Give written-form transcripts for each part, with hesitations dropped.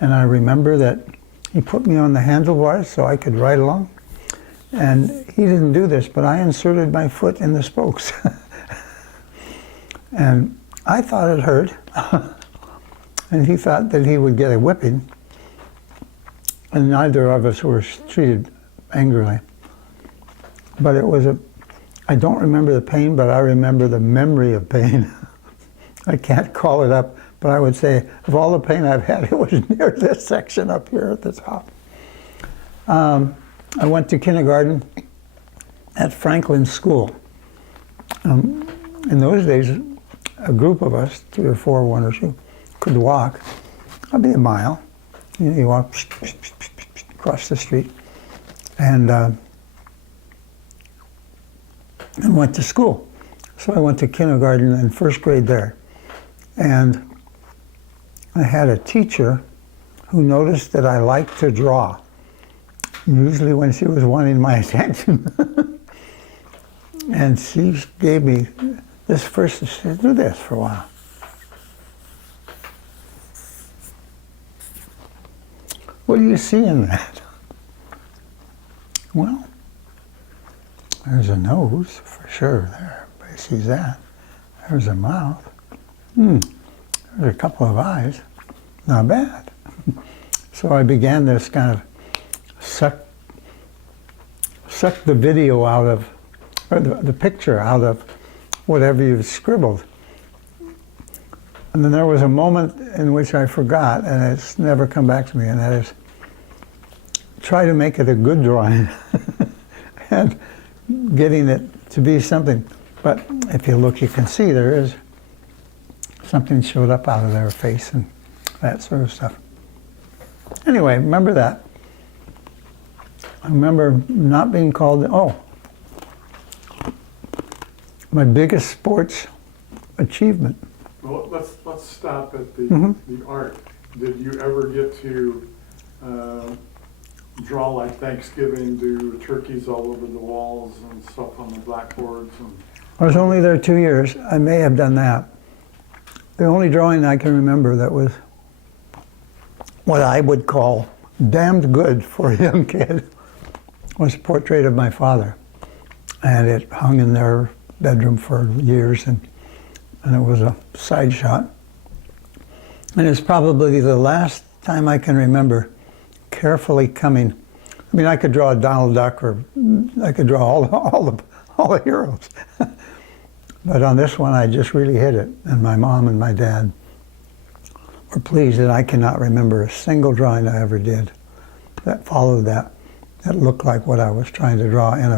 And I remember that he put me on the handlebars so I could ride along. And he didn't do this, but I inserted my foot in the spokes. And I thought it hurt. And he thought that he would get a whipping. And neither of us were treated angrily. But it was I don't remember the pain, but I remember the memory of pain. I can't call it up, but I would say, of all the pain I've had, it was near this section up here at the top. I went to kindergarten at Franklin School. In those days, a group of us, 3 or 4, 1 or 2, could walk. That'd be a mile. You walk across the street, and went to school. So I went to kindergarten and first grade there. And I had a teacher who noticed that I liked to draw, usually when she was wanting my attention. And she gave me this first, she said, do this for a while. What do you see in that? Well, there's a nose, for sure, there. Everybody sees that. There's a mouth. There's a couple of eyes. Not bad. So I began this kind of suck the video out of, or the picture out of whatever you've scribbled. And then there was a moment in which I forgot, and it's never come back to me, and that is, try to make it a good drawing. And getting it to be something. But if you look, you can see there is something showed up out of their face and that sort of stuff. Anyway, remember that. I remember not being called, my biggest sports achievement. Well, let's stop at the art. Did you ever get to draw like Thanksgiving, do turkeys all over the walls and stuff on the blackboards? I was only there 2 years. I may have done that. The only drawing I can remember that was what I would call damned good for a young kid was a portrait of my father. And it hung in their bedroom for years, and it was a side shot. And it's probably the last time I can remember carefully coming. I mean, I could draw a Donald Duck, or I could draw all the heroes. But on this one, I just really hit it. And my mom and my dad were pleased that I cannot remember a single drawing I ever did that followed that looked like what I was trying to draw in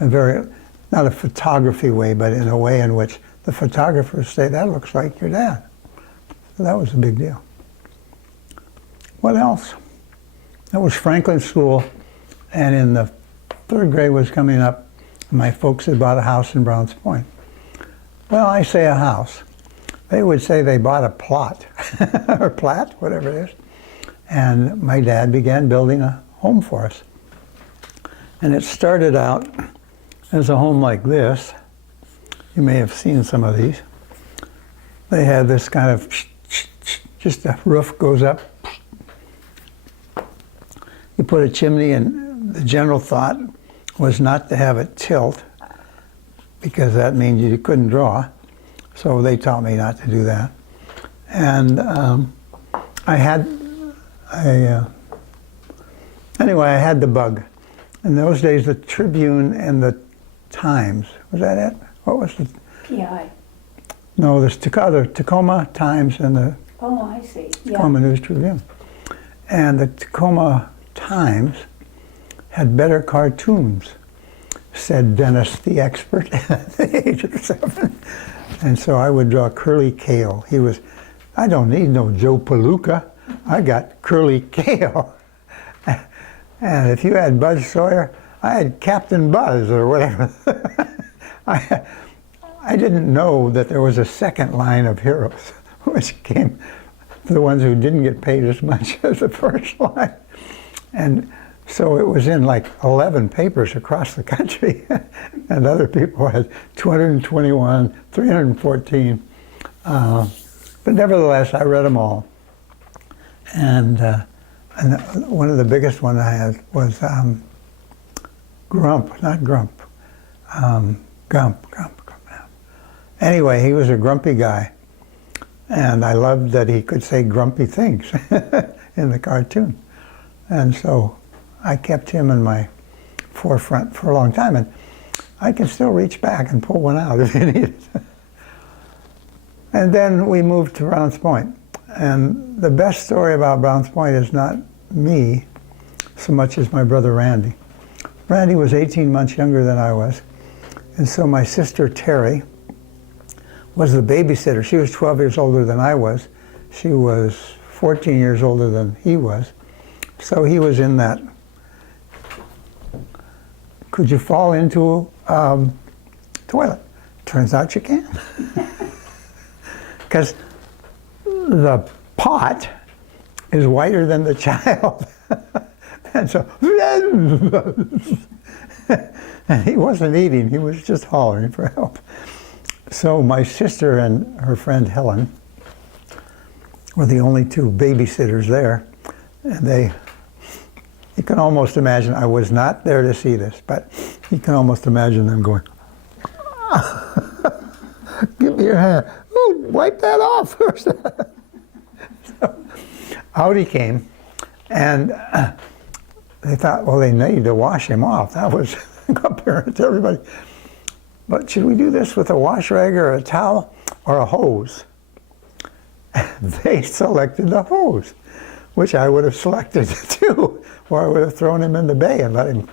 a very, not a photography way, but in a way in which the photographers say, that looks like your dad. So that was a big deal. What else? That was Franklin School, and in the 3rd grade was coming up, my folks had bought a house in Browns Point. Well, I say a house. They would say they bought a plot, or plat, whatever it is. And my dad began building a home for us. And it started out as a home like this. You may have seen some of these. They had this kind of, just the roof goes up. You put a chimney, and the general thought was not to have it tilt, because that means you couldn't draw. So they taught me not to do that. And anyway, I had the bug. In those days, the Tribune and the Times, was that it? What was the? PI. No, there's the Tacoma Times and the I see. Tacoma News Tribune. And the Tacoma Times had better cartoons, said Dennis, the expert, at the age of 7. And so I would draw Curly Kale. He was, I don't need no Joe Palooka. I got Curly Kale. And if you had Buzz Sawyer, I had Captain Buzz or whatever. I didn't know that there was a second line of heroes, which came the ones who didn't get paid as much as the first line. And so it was in like 11 papers across the country, and other people had 221, 314. But nevertheless, I read them all. And one of the biggest ones I had was Grump, not Grump, Gump. Anyway, he was a grumpy guy, and I loved that he could say grumpy things in the cartoon. And so I kept him in my forefront for a long time, and I can still reach back and pull one out if you need it. And then we moved to Browns Point. And the best story about Browns Point is not me so much as my brother Randy. Randy was 18 months younger than I was. And so my sister Terry was the babysitter. She was 12 years older than I was. She was 14 years older than he was. So he was in that, could you fall into a toilet? Turns out you can. Because the pot is whiter than the child. And so, and he wasn't eating, he was just hollering for help. So my sister and her friend Helen were the only two babysitters there. And you can almost imagine, I was not there to see this, but you can almost imagine them going, give me your hand. Oh, wipe that off first. So out he came, and they thought, well, they need to wash him off. That was apparent to everybody. But should we do this with a wash rag or a towel or a hose? They selected the hose, which I would have selected too, or I would have thrown him in the bay and let him,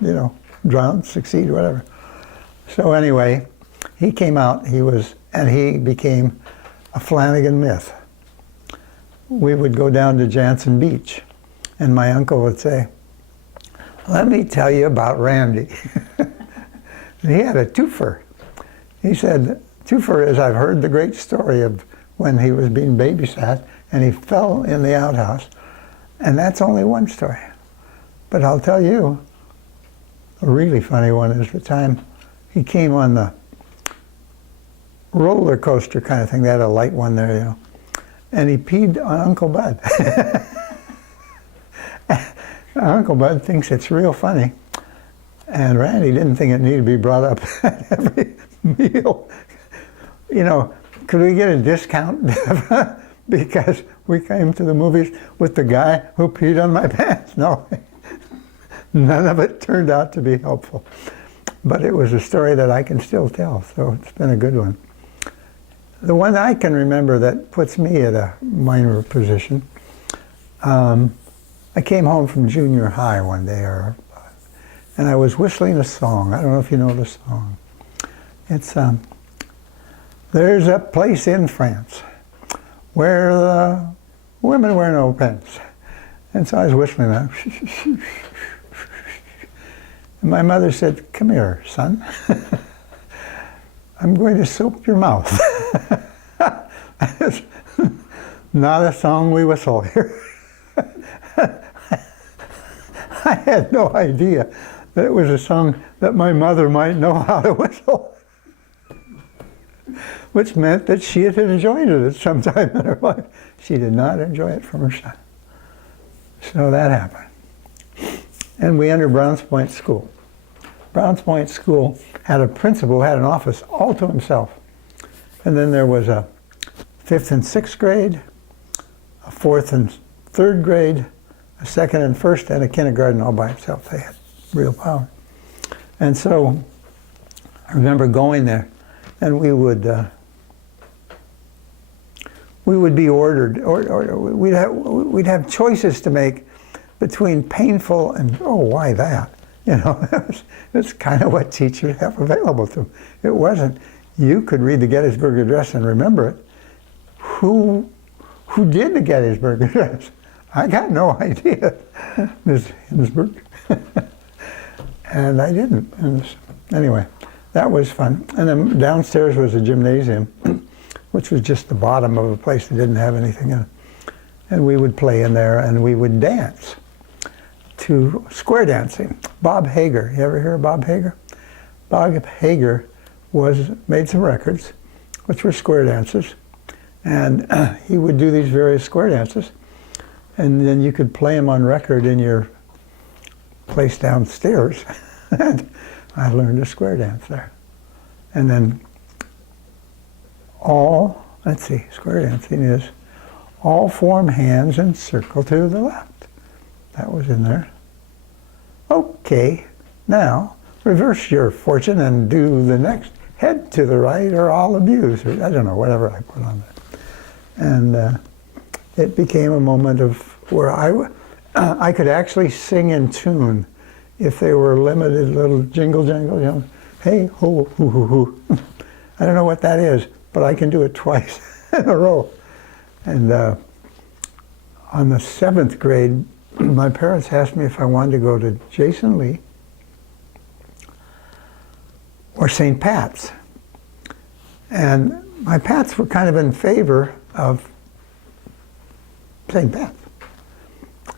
drown, succeed, whatever. So anyway, he came out, and he became a Flanagan myth. We would go down to Jansen Beach, and my uncle would say, let me tell you about Randy. He had a twofer. He said, twofer is, I've heard the great story of when he was being babysat and he fell in the outhouse. And that's only one story. But I'll tell you, a really funny one is the time he came on the roller coaster kind of thing. They had a light one there, and he peed on Uncle Bud. Uncle Bud thinks it's real funny. And Randy didn't think it needed to be brought up at every meal. Could we get a discount because we came to the movies with the guy who peed on my pants? No, none of it turned out to be helpful. But it was a story that I can still tell, so it's been a good one. The one I can remember that puts me at a minor position, I came home from junior high one day, and I was whistling a song. I don't know if you know the song. It's, there's a place in France where the women wear no pants. And so I was whistling that. And my mother said, come here, son. I'm going to soap your mouth. It's not a song we whistle here. I had no idea that it was a song that my mother might know how to whistle, which meant that she had enjoyed it at some time in her life. She did not enjoy it from her son. So that happened. And we entered Browns Point School. Browns Point School had a principal who had an office all to himself. And then there was a 5th and 6th grade, a 4th and 3rd grade, a 2nd and 1st, and a kindergarten all by himself. They had real power. And so I remember going there, and we would be ordered, or we'd have choices to make between painful and, oh, why that? It's kind of what teachers have available to them. It wasn't, you could read the Gettysburg Address and remember it. Who did the Gettysburg Address? I got no idea, Ms. Hinsberg. And I didn't. And anyway, that was fun. And then downstairs was a gymnasium, which was just the bottom of a place that didn't have anything in it. And we would play in there, and we would dance to square dancing. Bob Hager, you ever hear of Bob Hager? Bob Hager made some records, which were square dances. And he would do these various square dances. and then you could play them on record in your place downstairs. And I learned a square dance there. And then square dancing is all form hands and circle to the left. That was in there. Okay, now reverse your fortune and do the next. Head to the right or I'll abuse, or I don't know, whatever I put on there. And it became a moment of where I could actually sing in tune if they were limited little jingle jangle, you know, hey, ho, hoo, hoo, hoo. I don't know what that is, but I can do it twice in a row. And on the 7th grade, my parents asked me if I wanted to go to Jason Lee or St. Pat's. And my Pats were kind of in favor of St. Pat's.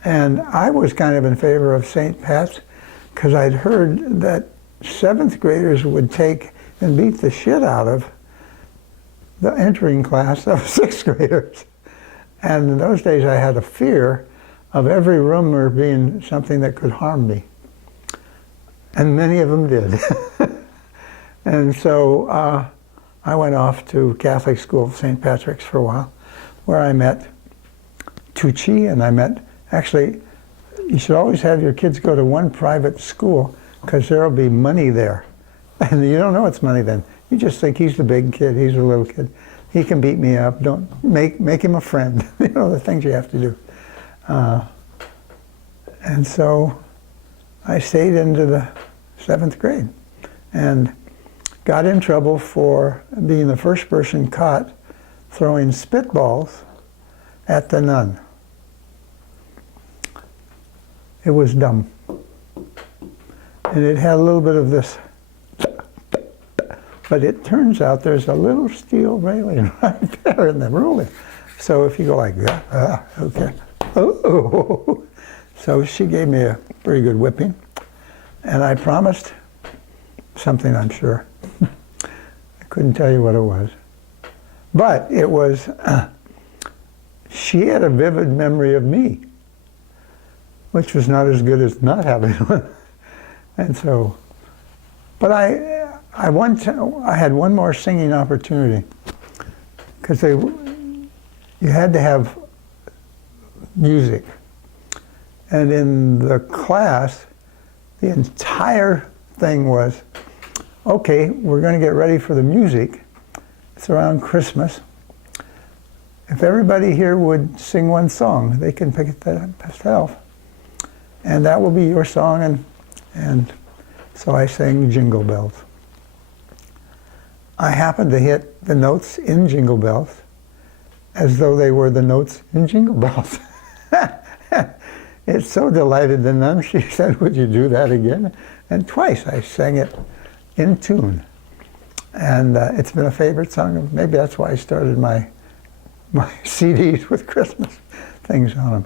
And I was kind of in favor of St. Pat's because I'd heard that 7th graders would take and beat the shit out of the entering class of 6th graders. And in those days I had a fear of every rumor being something that could harm me. And many of them did. And so I went off to Catholic school, St. Patrick's, for a while, where I met Tucci, and I met, actually, you should always have your kids go to one private school because there'll be money there. And you don't know it's money then. You just think he's the big kid, he's the little kid. He can beat me up, don't make him a friend. You know, the things you have to do. And so I stayed into the 7th grade and got in trouble for being the first person caught throwing spitballs at the nun. It was dumb. And it had a little bit of this, but it turns out there's a little steel railing right there in the ruling. So if you go like that, okay. Oh. So she gave me a pretty good whipping. And I promised something, I'm sure. I couldn't tell you what it was. But it was, she had a vivid memory of me, which was not as good as not having one. And so, but I had one more singing opportunity, because you had to have music. And in the class, the entire thing was, okay, we're going to get ready for the music. It's around Christmas. If everybody here would sing one song, they can pick it themselves. And that will be your song. And so I sang Jingle Bells. I happened to hit the notes in Jingle Bells as though they were the notes in Jingle Bells. It so delighted the nun, she said, would you do that again? And twice I sang it in tune. And it's been a favorite song. Maybe that's why I started my CDs with Christmas things on them.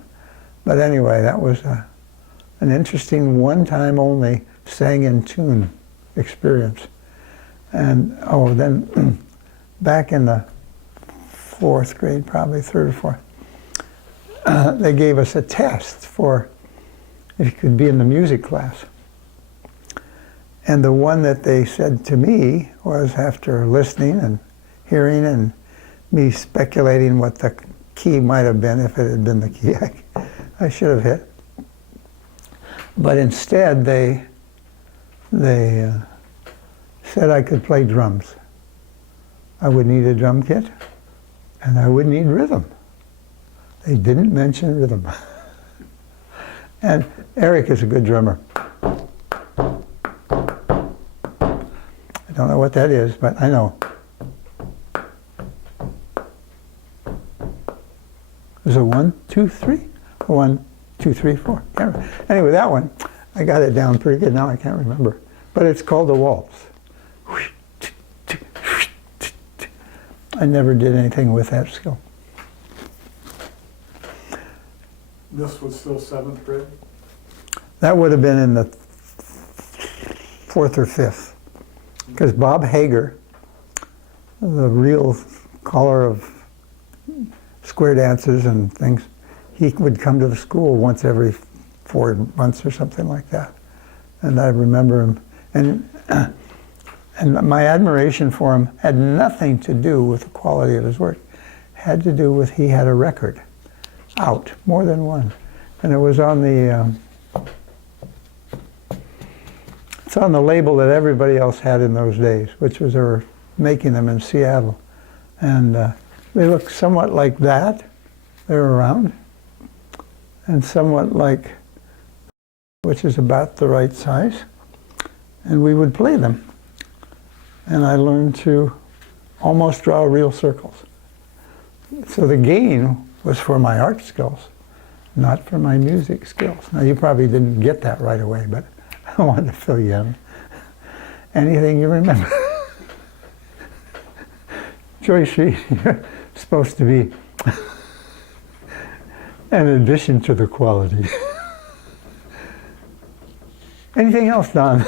But anyway, that was an interesting one-time only sang in tune experience. And then back in the 4th grade, probably 3rd or 4th, they gave us a test for if you could be in the music class. And the one that they said to me was, after listening and hearing and me speculating what the key might have been, if it had been the key I should have hit. But instead they said I could play drums. I would need a drum kit and I would need rhythm. They didn't mention rhythm. And Eric is a good drummer. I don't know what that is, but I know. There's a 1, 2, 3, 1, 2, 3, 4. Anyway, that one, I got it down pretty good. Now I can't remember. But it's called the Waltz. I never did anything with that skill. This was still 7th grade? That would have been in the 4th or 5th. Because Bob Hager, the real caller of square dances and things, he would come to the school once every 4 months or something like that. And I remember him, and my admiration for him had nothing to do with the quality of his work. It had to do with he had a record out, more than one. And it was on the, it's on the label that everybody else had in those days, which was they were making them in Seattle. And they look somewhat like that. They're around. And somewhat like, which is about the right size. And we would play them. And I learned to almost draw real circles. So the gain was for my art skills, not for my music skills. Now you probably didn't get that right away, but I wanted to fill you in. Anything you remember? Joyce, you're supposed to be an addition to the quality. Anything else, Don?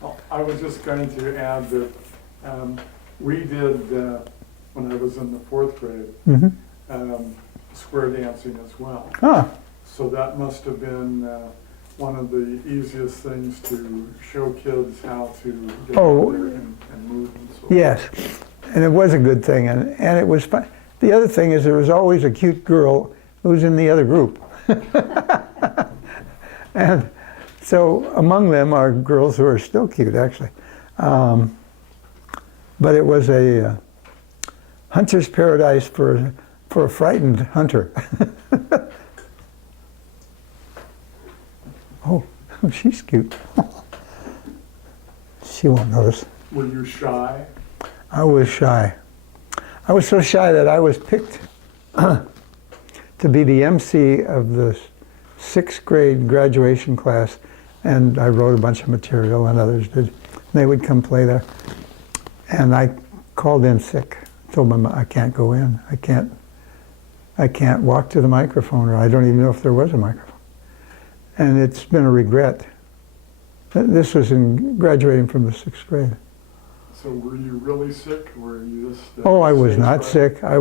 Well, I was just going to add that we did, when I was in the 4th grade, square dancing as well. Ah, So that must have been one of the easiest things to show kids how to get Oh. out there and move and so forth. yes. And it was a good thing, and it was fun. The other thing is there was always a cute girl who was in the other group. And so among them are girls who are still cute, actually. But it was a hunter's paradise for a frightened hunter. Oh, she's cute. She won't notice. Were you shy? I was shy. I was so shy that I was picked to be the MC of the 6th grade graduation class, and I wrote a bunch of material, and others did. They would come play there, and I called in sick. Told them I can't go in. I can't walk to the microphone, or I don't even know if there was a microphone. And it's been a regret. This was in graduating from the 6th grade. So were you really sick? Were you just... Oh, I was not sick. I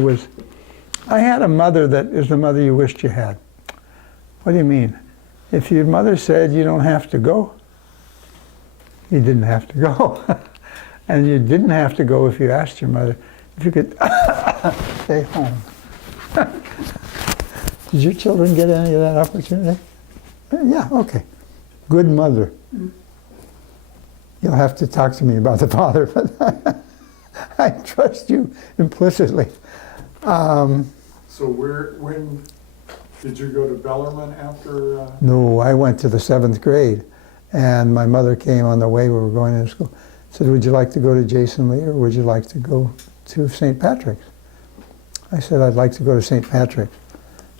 had a mother that is the mother you wished you had. What do you mean? If your mother said you don't have to go, you didn't have to go. And you didn't have to go if you asked your mother if you could stay home. Did your children get any of that opportunity? Yeah, okay. Good mother. You'll have to talk to me about the father, but I trust you implicitly. So when did you go to Bellarmine after? No, I went to the 7th grade, and my mother came on the way we were going into school. Said, would you like to go to Jason Lee, or would you like to go to St. Patrick's? I said, I'd like to go to St. Patrick's.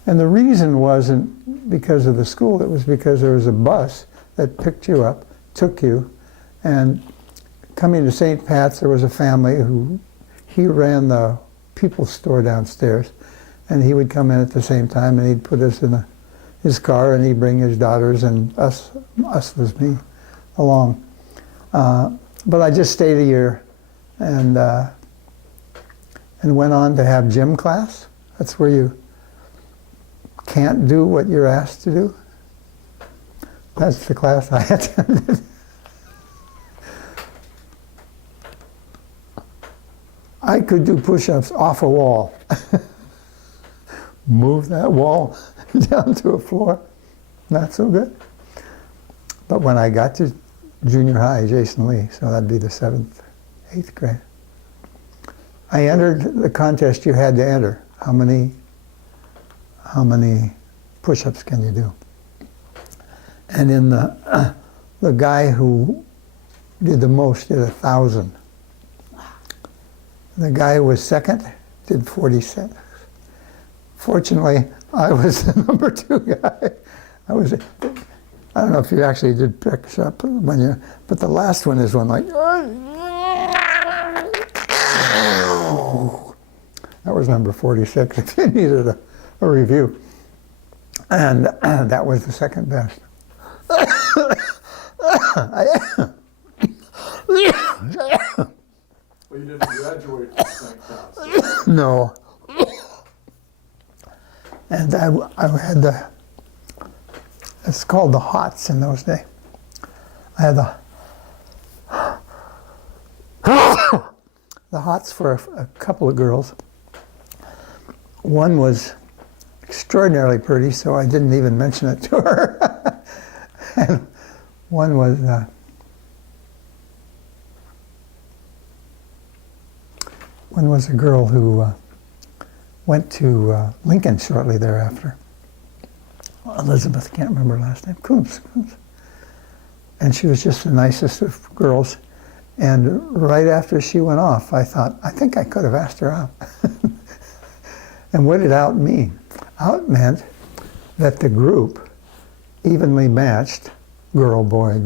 And the reason wasn't because of the school, it was because there was a bus that picked you up, took you, and coming to St. Pat's, there was a family who, he ran the People's Store downstairs, and he would come in at the same time, and he'd put us in his car, and he'd bring his daughters, and us was me, along. But I just stayed a year, and went on to have gym class. That's where you can't do what you're asked to do. That's the class I attended. I could do push-ups off a wall. Move that wall down to a floor. Not so good. But when I got to junior high, Jason Lee, so that'd be the 7th, 8th grade, I entered the contest you had to enter. How many push-ups can you do? And in the guy who did the most did 1,000. The guy who was second did 46. Fortunately, I was the number 2 guy. I don't know if you actually did pick up when you, but the last one is one like, that was number 46 if you needed a review. And that was the second best. Well, you didn't graduate from St. Pat's. No. And I had the, it's called the hots in those days. I had the hots for a couple of girls. One was extraordinarily pretty, so I didn't even mention it to her. And one was a girl who went to Lincoln shortly thereafter. Elizabeth, can't remember her last name, Coombs. And she was just the nicest of girls. And right after she went off, I thought, I think I could have asked her out. And what did out mean? Out meant that the group, evenly matched, girl, boy,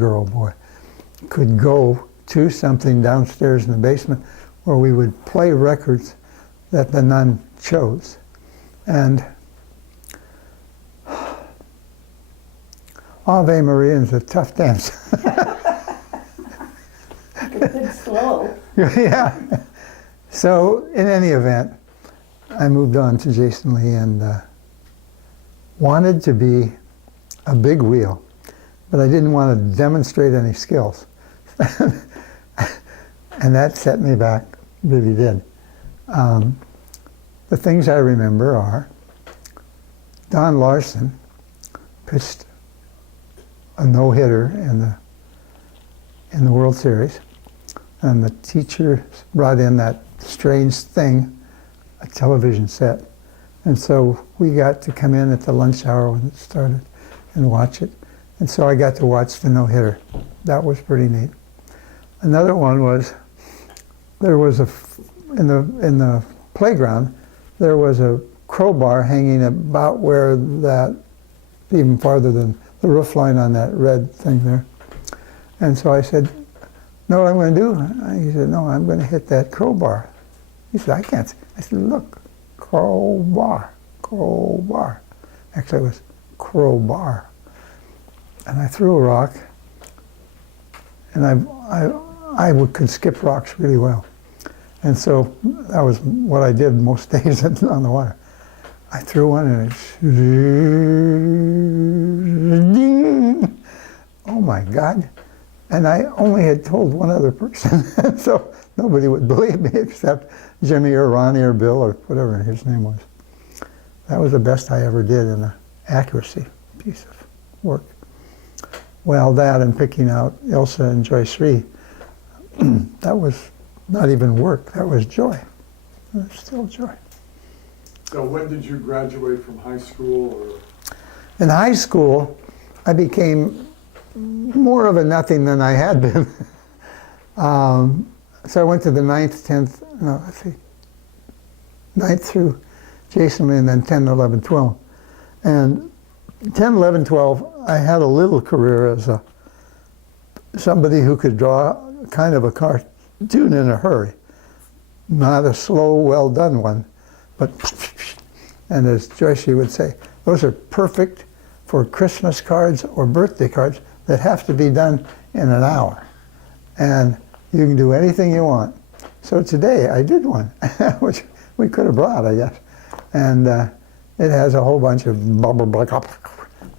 could go to something downstairs in the basement where we would play records that the nun chose. And Ave Maria is a tough dance. It's slow. Yeah. So in any event, I moved on to Jason Lee and wanted to be a big wheel, but I didn't want to demonstrate any skills. And that set me back, really did. The things I remember are Don Larson pitched a no-hitter in the World Series, and the teacher brought in that strange thing, a television set, and so we got to come in at the lunch hour when it started and watch it, and so I got to watch the no-hitter. That was pretty neat. Another one was there was in the playground there was a crowbar hanging about where that, even farther than the roof line on that red thing there. And so I said, know what I'm going to do? He said, no, I'm going to hit that crowbar. He said, I can't. I said, look, crowbar. Actually, it was crowbar. And I threw a rock, and I could skip rocks really well. And so that was what I did most days on the water. I threw one and it, oh my God. And I only had told one other person, so nobody would believe me except Jimmy or Ronnie or Bill or whatever his name was. That was the best I ever did in an accuracy piece of work. Well, that and picking out Elsa and Joyce Rhee, that was not even work, that was joy. It was still joy. So when did you graduate from high school? Or? In high school, I became more of a nothing than I had been. So I went to the 9th through Jason Lee, and then 10, 11, 12. And 10, 11, 12, I had a little career as somebody who could draw kind of a cartoon in a hurry. Not a slow, well done one, but, and as Joyce would say, those are perfect for Christmas cards or birthday cards that have to be done in an hour. And you can do anything you want. So today I did one, which we could have brought, I guess. And it has a whole bunch of blah, blah, blah,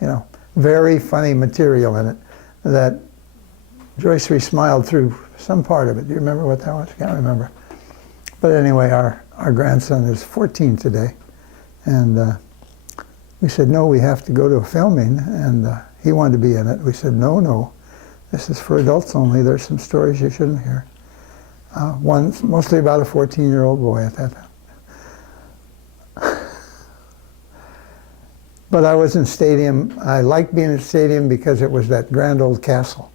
you know, very funny material in it that Joyce Rhee smiled through some part of it. Do you remember what that was? I can't remember. But anyway, our grandson is 14 today. And we said, no, we have to go to a filming. And he wanted to be in it. We said, no, this is for adults only. There's some stories you shouldn't hear. One's mostly about a 14-year-old boy at that time. But I was in stadium. I liked being in stadium because it was that grand old castle.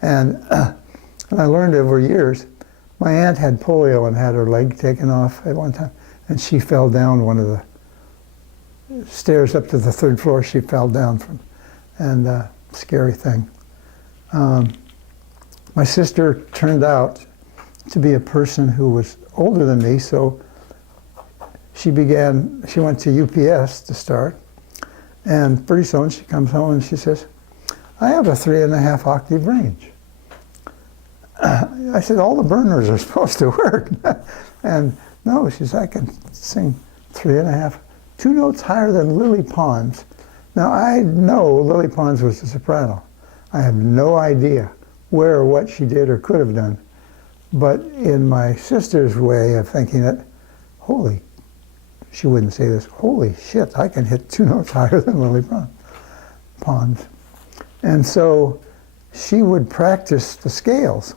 And I learned over years, my aunt had polio and had her leg taken off at one time, and she fell down one of the stairs up to the 3rd floor. She fell down from, and scary thing. My sister turned out to be a person who was older than me, so she went to UPS to start, and pretty soon she comes home and she says, I have a 3.5 octave range. I said, all the burners are supposed to work. And no, she said, I can sing 3.5 2 notes higher than Lily Pons. Now, I know Lily Pons was a soprano. I have no idea where or what she did or could have done. But in my sister's way of thinking it, she wouldn't say this, holy shit, I can hit 2 notes higher than Lily Pons. And so she would practice the scales.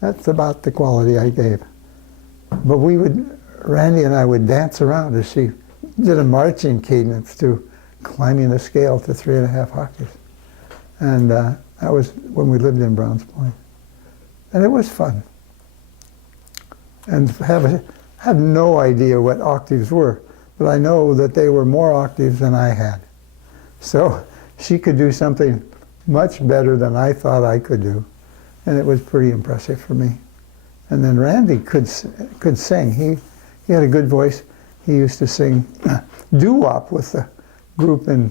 That's about the quality I gave. But Randy and I would dance around as she did a marching cadence to climbing the scale to 3.5 octaves. And that was when we lived in Browns Point. And it was fun. And had no idea what octaves were, but I know that they were more octaves than I had. So she could do something much better than I thought I could do. And it was pretty impressive for me. And then Randy could sing. He had a good voice. He used to sing doo-wop with the group in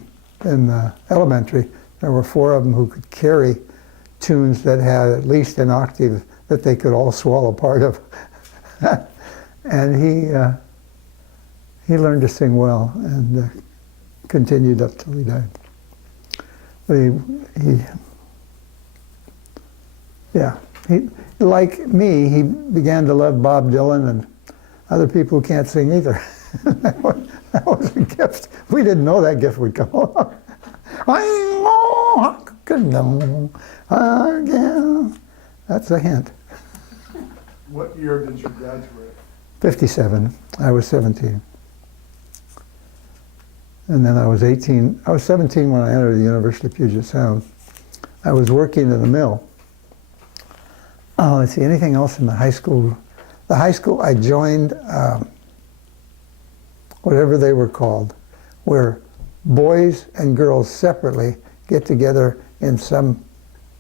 elementary. There were 4 of them who could carry tunes that had at least an octave that they could all swallow part of. And he learned to sing well and continued up till he died. He, like me, he began to love Bob Dylan and other people who can't sing either. That was a gift. We didn't know that gift would come along. That's a hint. What year did you graduate? 57. I was 17. And then I was 18. I was 17 when I entered the University of Puget Sound. I was working in a mill. Oh, let's see, anything else in the high school? The high school I joined, whatever they were called, where boys and girls separately get together in some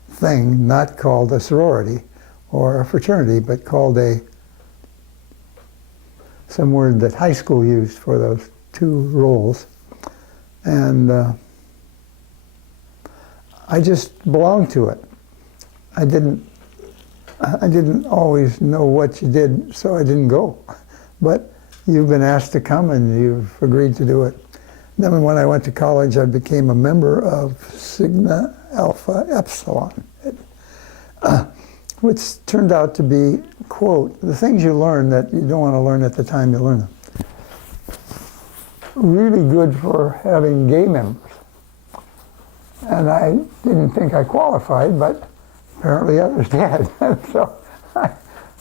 thing not called a sorority or a fraternity, but called some word that high school used for those 2 roles. And I just belonged to it. I didn't always know what you did, so I didn't go. But you've been asked to come and you've agreed to do it. Then when I went to college, I became a member of Sigma Alpha Epsilon, which turned out to be, quote, the things you learn that you don't want to learn at the time you learn them. Really good for having gay members. And I didn't think I qualified, but apparently others did. So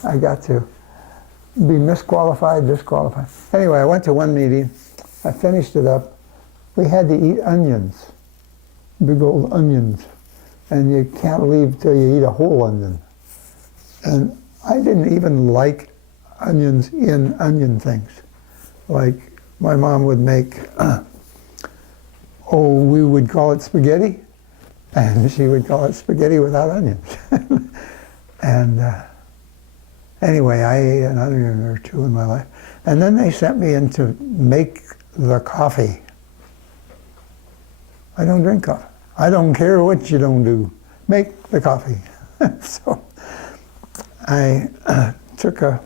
I got to be misqualified, disqualified. Anyway, I went to one meeting. I finished it up. We had to eat onions, big old onions. And you can't leave till you eat a whole onion. And I didn't even like onions in onion things. Like my mom would make, we would call it spaghetti, and she would call it spaghetti without onions. And anyway, I ate an onion or 2 in my life. And then they sent me in to make the coffee. I don't drink coffee. I don't care what you don't do. Make the coffee. So I took a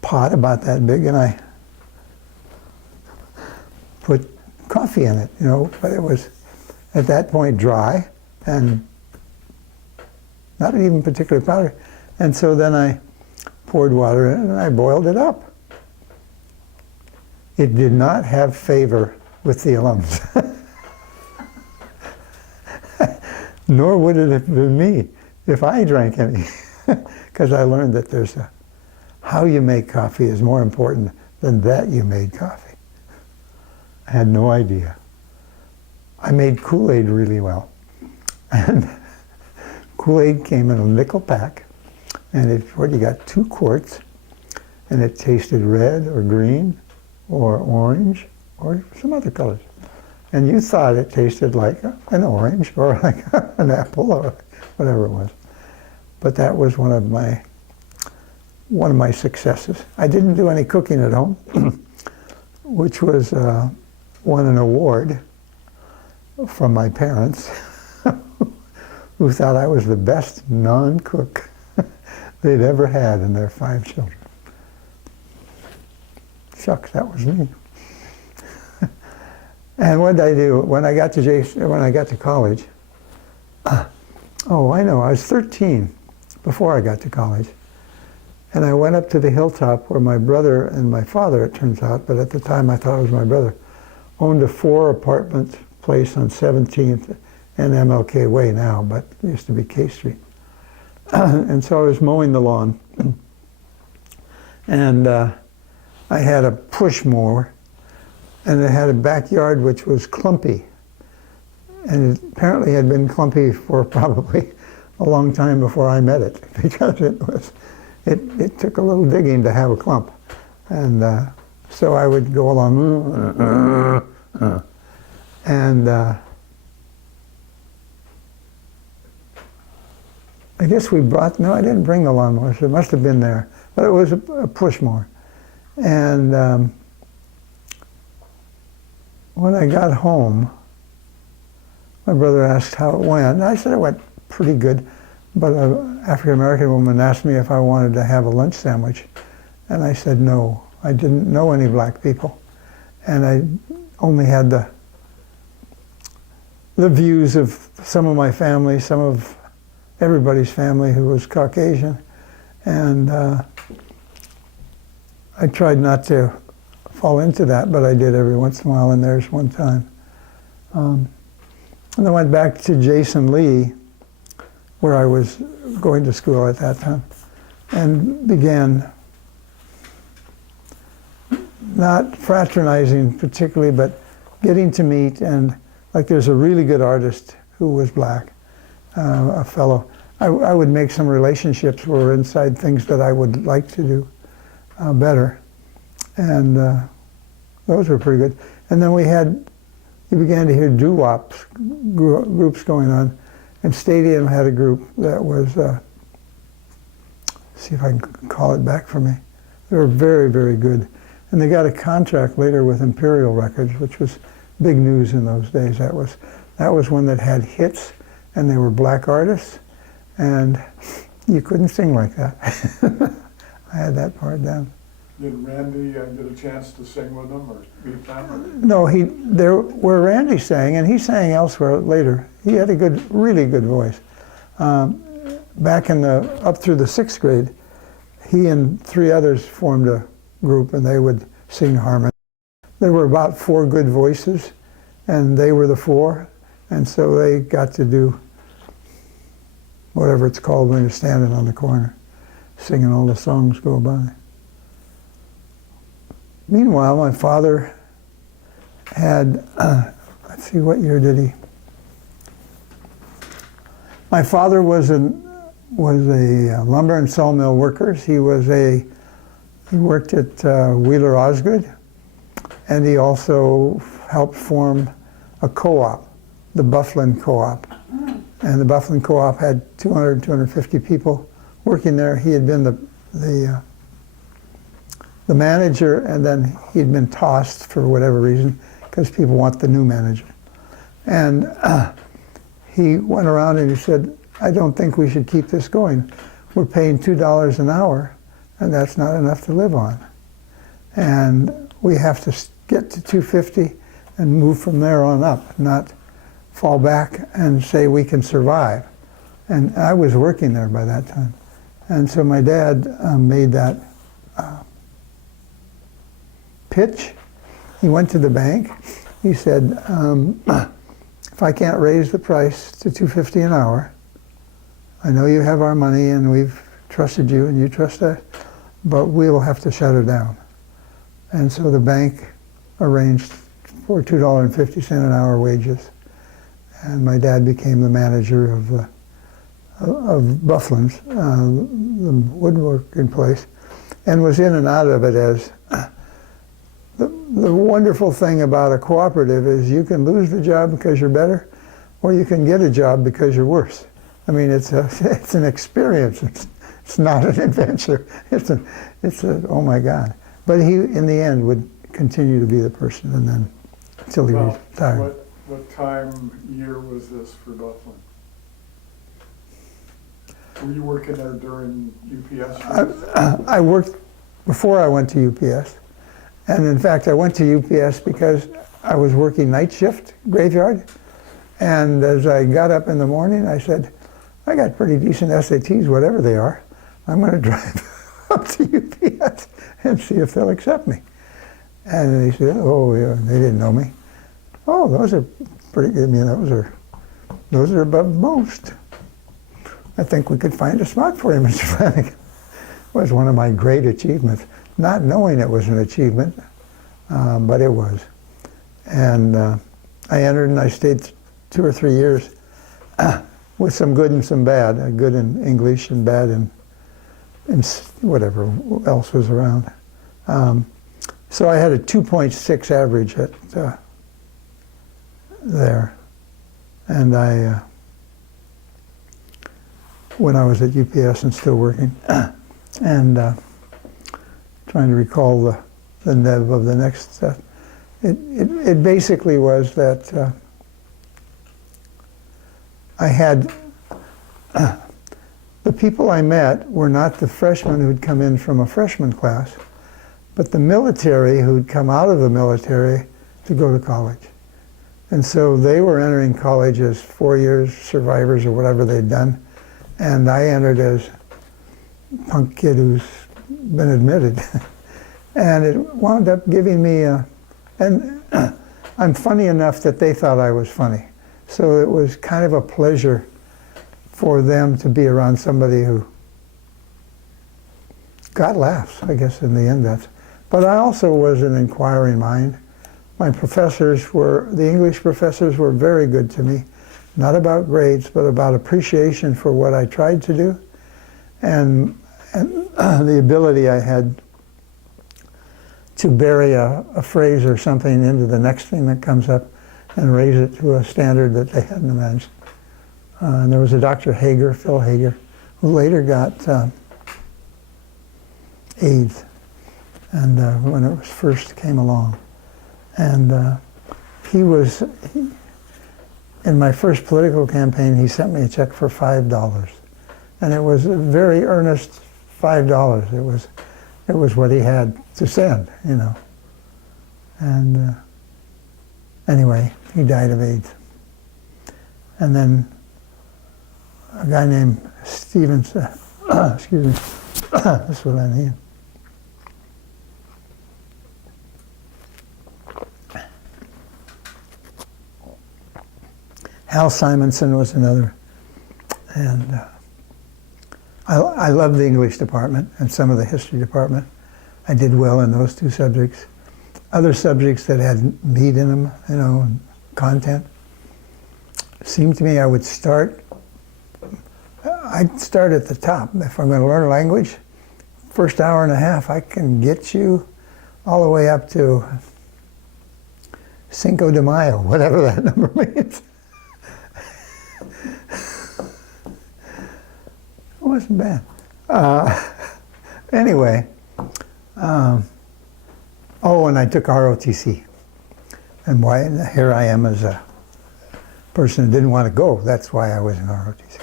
pot about that big and I put coffee in it, but it was at that point dry and not even particularly powdery. And so then I poured water in and I boiled it up. It did not have favor with the alums. Nor would it have been me if I drank any. Because I learned that how you make coffee is more important than that you made coffee. I had no idea. I made Kool-Aid really well. And Kool-Aid came in a nickel pack, and you got 2 quarts, and it tasted red or green or orange or some other colors. And you thought it tasted like an orange or like an apple or whatever it was. But that was one of my successes. I didn't do any cooking at home, which was won an award from my parents, who thought I was the best non-cook they'd ever had in their 5 children. Shucks, that was me. And what did I do when I got to college? Oh, I know. I was 13 before I got to college, and I went up to the hilltop where my brother and my father, it turns out, but at the time I thought it was my brother, owned a 4-apartment place on 17th and MLK Way now, but it used to be K Street. And so I was mowing the lawn, and I had a push mower, and it had a backyard which was clumpy. And it apparently had been clumpy for probably a long time before I met it, because it took a little digging to have a clump. And so I would go along, and I guess we brought, no, I didn't bring the lawnmower, so it must have been there. But it was a push mower. And when I got home, my brother asked how it went. And I said it went pretty good, but an African-American woman asked me if I wanted to have a lunch sandwich. And I said no. I didn't know any black people. And I only had the views of some of my family, some of everybody's family who was Caucasian. And I tried not to fall into that, but I did every once in a while, and there's one time. And I went back to Jason Lee, where I was going to school at that time, and began not fraternizing particularly, but getting to meet, and like there's a really good artist who was black, a fellow. I would make some relationships where we're inside things that I would like to do better. And those were pretty good. And then you began to hear doo-wop groups going on. And Stadium had a group that was, see if I can call it back for me. They were very, very good. And they got a contract later with Imperial Records, which was big news in those days. That was one that had hits, and they were black artists, and you couldn't sing like that. I had that part down. Did Randy get a chance to sing with them or meet them? No, where Randy sang, and he sang elsewhere later. He had a really good voice. Back up through the 6th grade, he and 3 others formed a group, and they would sing harmony. There were about 4 good voices, and they were the 4, and so they got to do whatever it's called when you're standing on the corner, singing all the songs go by. Meanwhile, my father had, let's see, what year did he? My father was a lumber and sawmill worker. He worked at Wheeler Osgood, and he also helped form a co-op, the Bufflin Co-op. And the Bufflin Co-op had 200, 250 people working there. He had been the manager, and then he'd been tossed for whatever reason, because people want the new manager. And he went around and he said, I don't think we should keep this going. We're paying $2 an hour, and that's not enough to live on. And we have to get to $2.50 and move from there on up, not fall back and say we can survive. And I was working there by that time. And so my dad made that pitch. He went to the bank. He said, if I can't raise the price to $2.50 an hour, I know you have our money and we've trusted you and you trust us, but we will have to shut it down. And so the bank arranged for $2.50 an hour wages. And my dad became the manager of Bufflin's, the woodworking place, and was in and out of it as the wonderful thing about a cooperative is you can lose the job because you're better, or you can get a job because you're worse. I mean, it's an experience. It's not an adventure. It's a oh my God. But he, in the end, would continue to be the person, and then until he retired. What time year was this for Bufflin? Were you working there during UPS years? I worked before I went to UPS. And in fact, I went to UPS because I was working night shift, graveyard. And as I got up in the morning, I said, I got pretty decent SATs, whatever they are. I'm going to drive up to UPS and see if they'll accept me. And they said, oh, yeah, they didn't know me. Oh, those are pretty good. I mean, those are above most. I think we could find a spot for you, Mr. Flanagan. Was one of my great achievements. Not knowing it was an achievement, but it was. And I entered and I stayed 2 or 3 years with some good and some bad. Good in English and bad in whatever else was around. So I had a 2.6 average at there. And when I was at UPS and still working, and trying to recall the neb of the next stuff. It basically was that I had, the people I met were not the freshmen who'd come in from a freshman class, but the military who'd come out of the military to go to college. And so they were entering college as 4 years survivors or whatever they'd done, and I entered as a punk kid who's been admitted. And it wound up giving me and I'm funny enough that they thought I was funny. So it was kind of a pleasure for them to be around somebody who got laughs, I guess, in the end. But I also was an inquiring mind. My professors were, the English professors were very good to me, not about grades, but about appreciation for what I tried to do and the ability I had to bury a phrase or something into the next thing that comes up and raise it to a standard that they hadn't imagined. And there was a Dr. Hager, Phil Hager, who later got AIDS, and when it was first came along. And in my first political campaign, he sent me a check for $5. And it was a very earnest $5. It was what he had to send, you know. And anyway, he died of AIDS. And then a guy named Stevens, excuse me, this is what I need. Hal Simonson was another. And I loved the English department and some of the history department. I did well in those two subjects. Other subjects that had meat in them, you know, and content. It seemed to me I'd start at the top. If I'm going to learn a language, first hour and a half, I can get you all the way up to Cinco de Mayo, whatever that number means. It wasn't bad. Anyway, oh, and I took ROTC. And here I am as a person who didn't want to go. That's why I was in ROTC.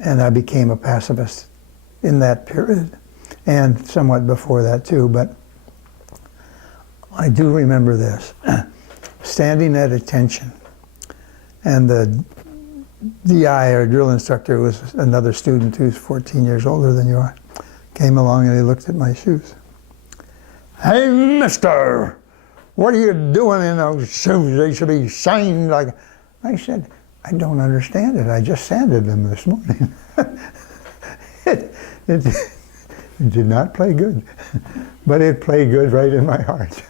And I became a pacifist in that period, and somewhat before that too, but I do remember this. Standing at attention, and the DI, or drill instructor, was another student who's 14 years older than you are, came along and he looked at my shoes. Hey, mister, what are you doing in those shoes? They should be shined like... I said, I don't understand it. I just sanded them this morning. it did not play good, but it played good right in my heart.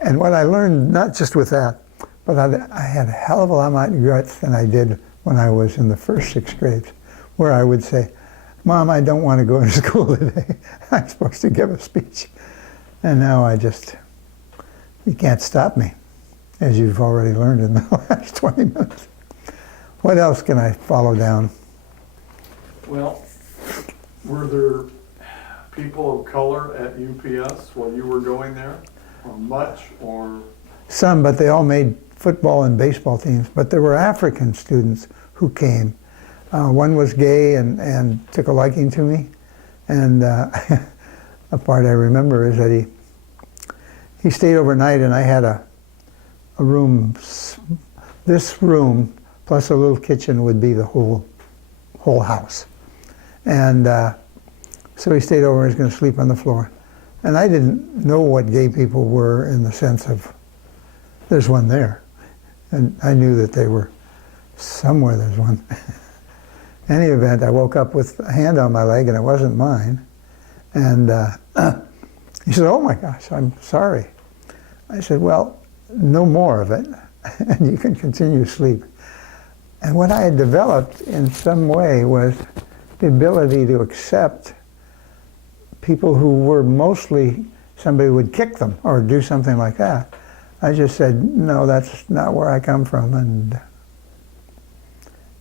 And what I learned, not just with that, but I had a hell of a lot more guts than I did when I was in the first 6th grade, where I would say, Mom, I don't want to go to school today. I'm supposed to give a speech. And now you can't stop me, as you've already learned in the last 20 minutes. What else can I follow down? Well, were there people of color at UPS while you were going there? Or much, or? Some, but they all made football and baseball teams. But there were African students who came. One was gay and took a liking to me. And a part I remember is that he stayed overnight, and I had a room. This room plus a little kitchen would be the whole house. And so he stayed over and was going to sleep on the floor. And I didn't know what gay people were in the sense of, there's one there. And I knew that they were somewhere, there's one. In any event, I woke up with a hand on my leg, and it wasn't mine. And he said, "Oh my gosh, I'm sorry." I said, "Well, no more of it, and you can continue to sleep." And what I had developed in some way was the ability to accept people who were mostly, somebody would kick them or do something like that. I just said, "No, that's not where I come from," and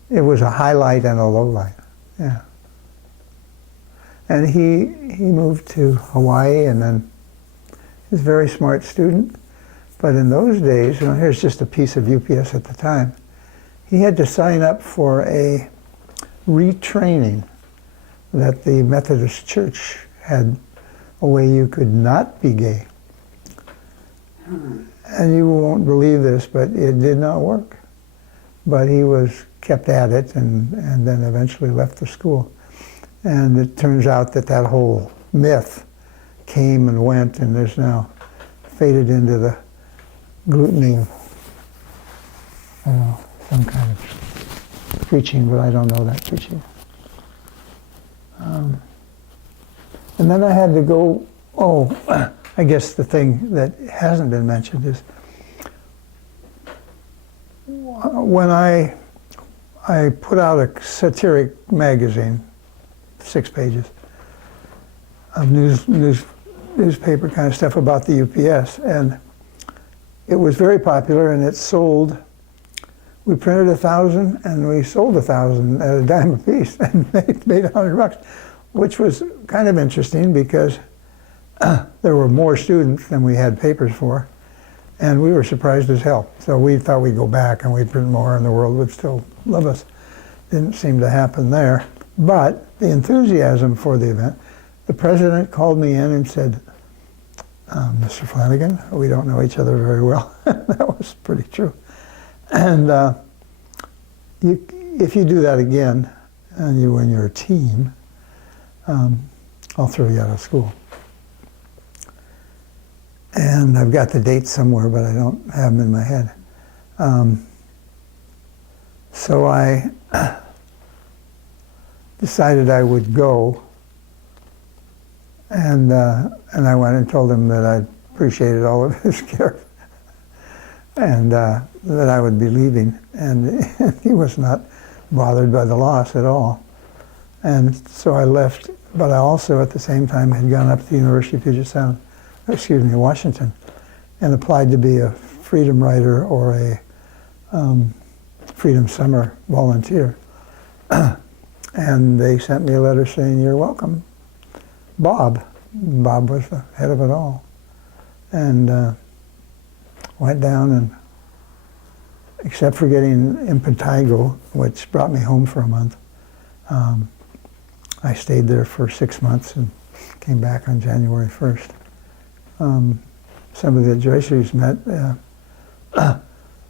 it was a highlight and a low light. Yeah. And he moved to Hawaii, and then he was a very smart student. But in those days, here's just a piece of UPS at the time, he had to sign up for a retraining that the Methodist Church had a way you could not be gay. And you won't believe this, but it did not work. But he kept at it, and then eventually left the school. And it turns out that whole myth came and went, and is now faded into the gluteny of, I don't know, some kind of preaching, but I don't know that preaching. And then I had to go, I guess the thing that hasn't been mentioned is when I put out a satiric magazine, 6 pages of newspaper kind of stuff about the UPS, and it was very popular, and it sold. We printed 1,000, and we sold 1,000 at a dime a piece, and made $100, which was kind of interesting because there were more students than we had papers for, and we were surprised as hell. So we thought we'd go back and we'd print more, and the world would still love us. Didn't seem to happen there. But the enthusiasm for the event, the president called me in and said, "Mr. Flanagan, we don't know each other very well." That was pretty true. And if you do that again, and you're a team, I'll throw you out of school. And I've got the dates somewhere, but I don't have them in my head. So I decided I would go, and I went and told him that I appreciated all of his care, and that I would be leaving, and he was not bothered by the loss at all. And so I left, but I also at the same time had gone up to the University of Puget Sound, Washington, and applied to be a Freedom Writer or a Freedom Summer volunteer. And they sent me a letter saying, "You're welcome." Bob was the head of it all. And went down, and except for getting impetigo, which brought me home for a month, I stayed there for 6 months and came back on January 1st. Some of the Joyceries met.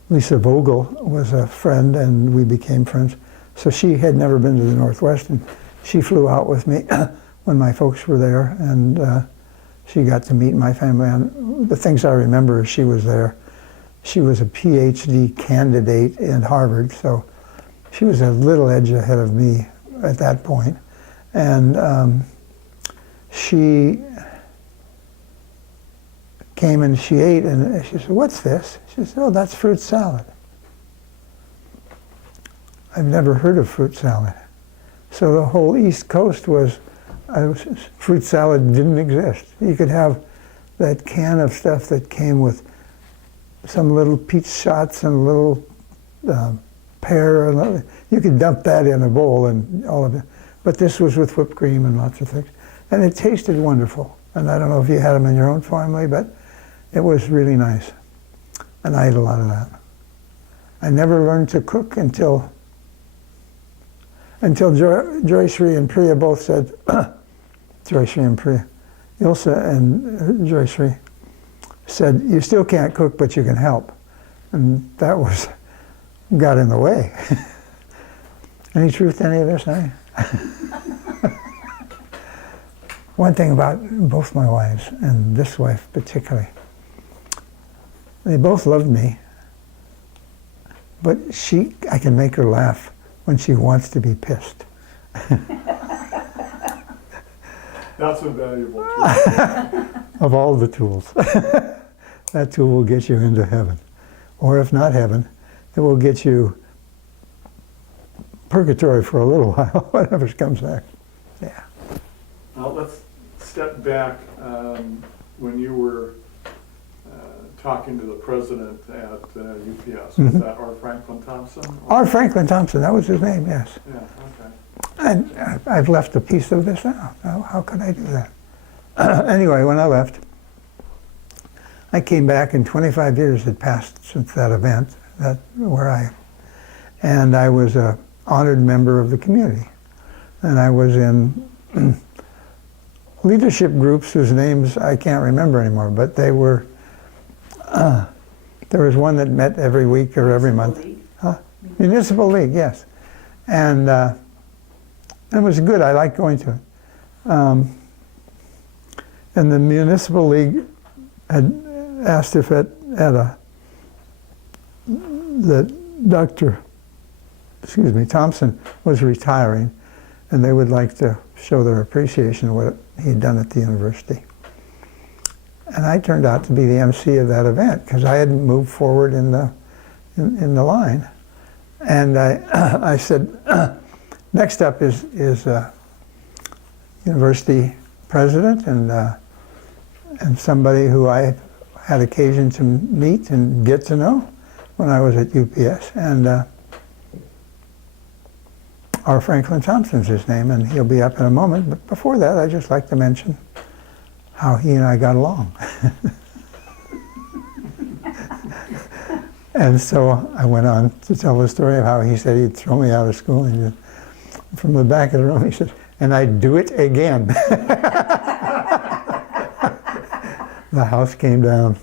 Lisa Vogel was a friend, and we became friends. So she had never been to the Northwest, and she flew out with me when my folks were there, and she got to meet my family. And the things I remember is she was there. She was a PhD candidate in Harvard, so she was a little edge ahead of me at that point. And she came and she ate, and she said, "What's this?" She said, "Oh, that's fruit salad." I've never heard of fruit salad. So the whole East Coast was, fruit salad didn't exist. You could have that can of stuff that came with some little peach shots and a little pear. And you could dump that in a bowl and all of it. But this was with whipped cream and lots of things. And it tasted wonderful. And I don't know if you had them in your own family, but it was really nice. And I ate a lot of that. I never learned to cook until until Joycery and Priya both said, Joycery and Priya, Ilsa and Joycery said, you still can't cook, but you can help. And that got in the way. Any truth to any of this, eh? One thing about both my wives, and this wife particularly, they both loved me, but I can make her laugh when she wants to be pissed. That's a valuable tool. Of all the tools. That tool will get you into heaven. Or if not heaven, it will get you purgatory for a little while, whatever comes next. Yeah. Now let's step back when you were talking to the president at UPS. Was that R. Franklin Thompson? R. Franklin Thompson, that was his name, yes. Yeah, okay. And I've left a piece of this out. How could I do that? Anyway, when I left, I came back and 25 years had passed since that event, and I was an honored member of the community. And I was in leadership groups whose names I can't remember anymore, but they were, there was one that met every week or every month. Huh? Municipal League, yes. And it was good, I liked going to it. And the Municipal League had asked if that Dr. Thompson was retiring, and they would like to show their appreciation of what he'd done at the university. And I turned out to be the MC of that event because I hadn't moved forward in the line. And I said, next up is university president and somebody who I had occasion to meet and get to know when I was at UPS. And R. Franklin Thompson's his name, and he'll be up in a moment. But before that, I'd just like to mention how he and I got along. And so I went on to tell the story of how he said he'd throw me out of school. And from the back of the room, he said, and I'd do it again. The house came down.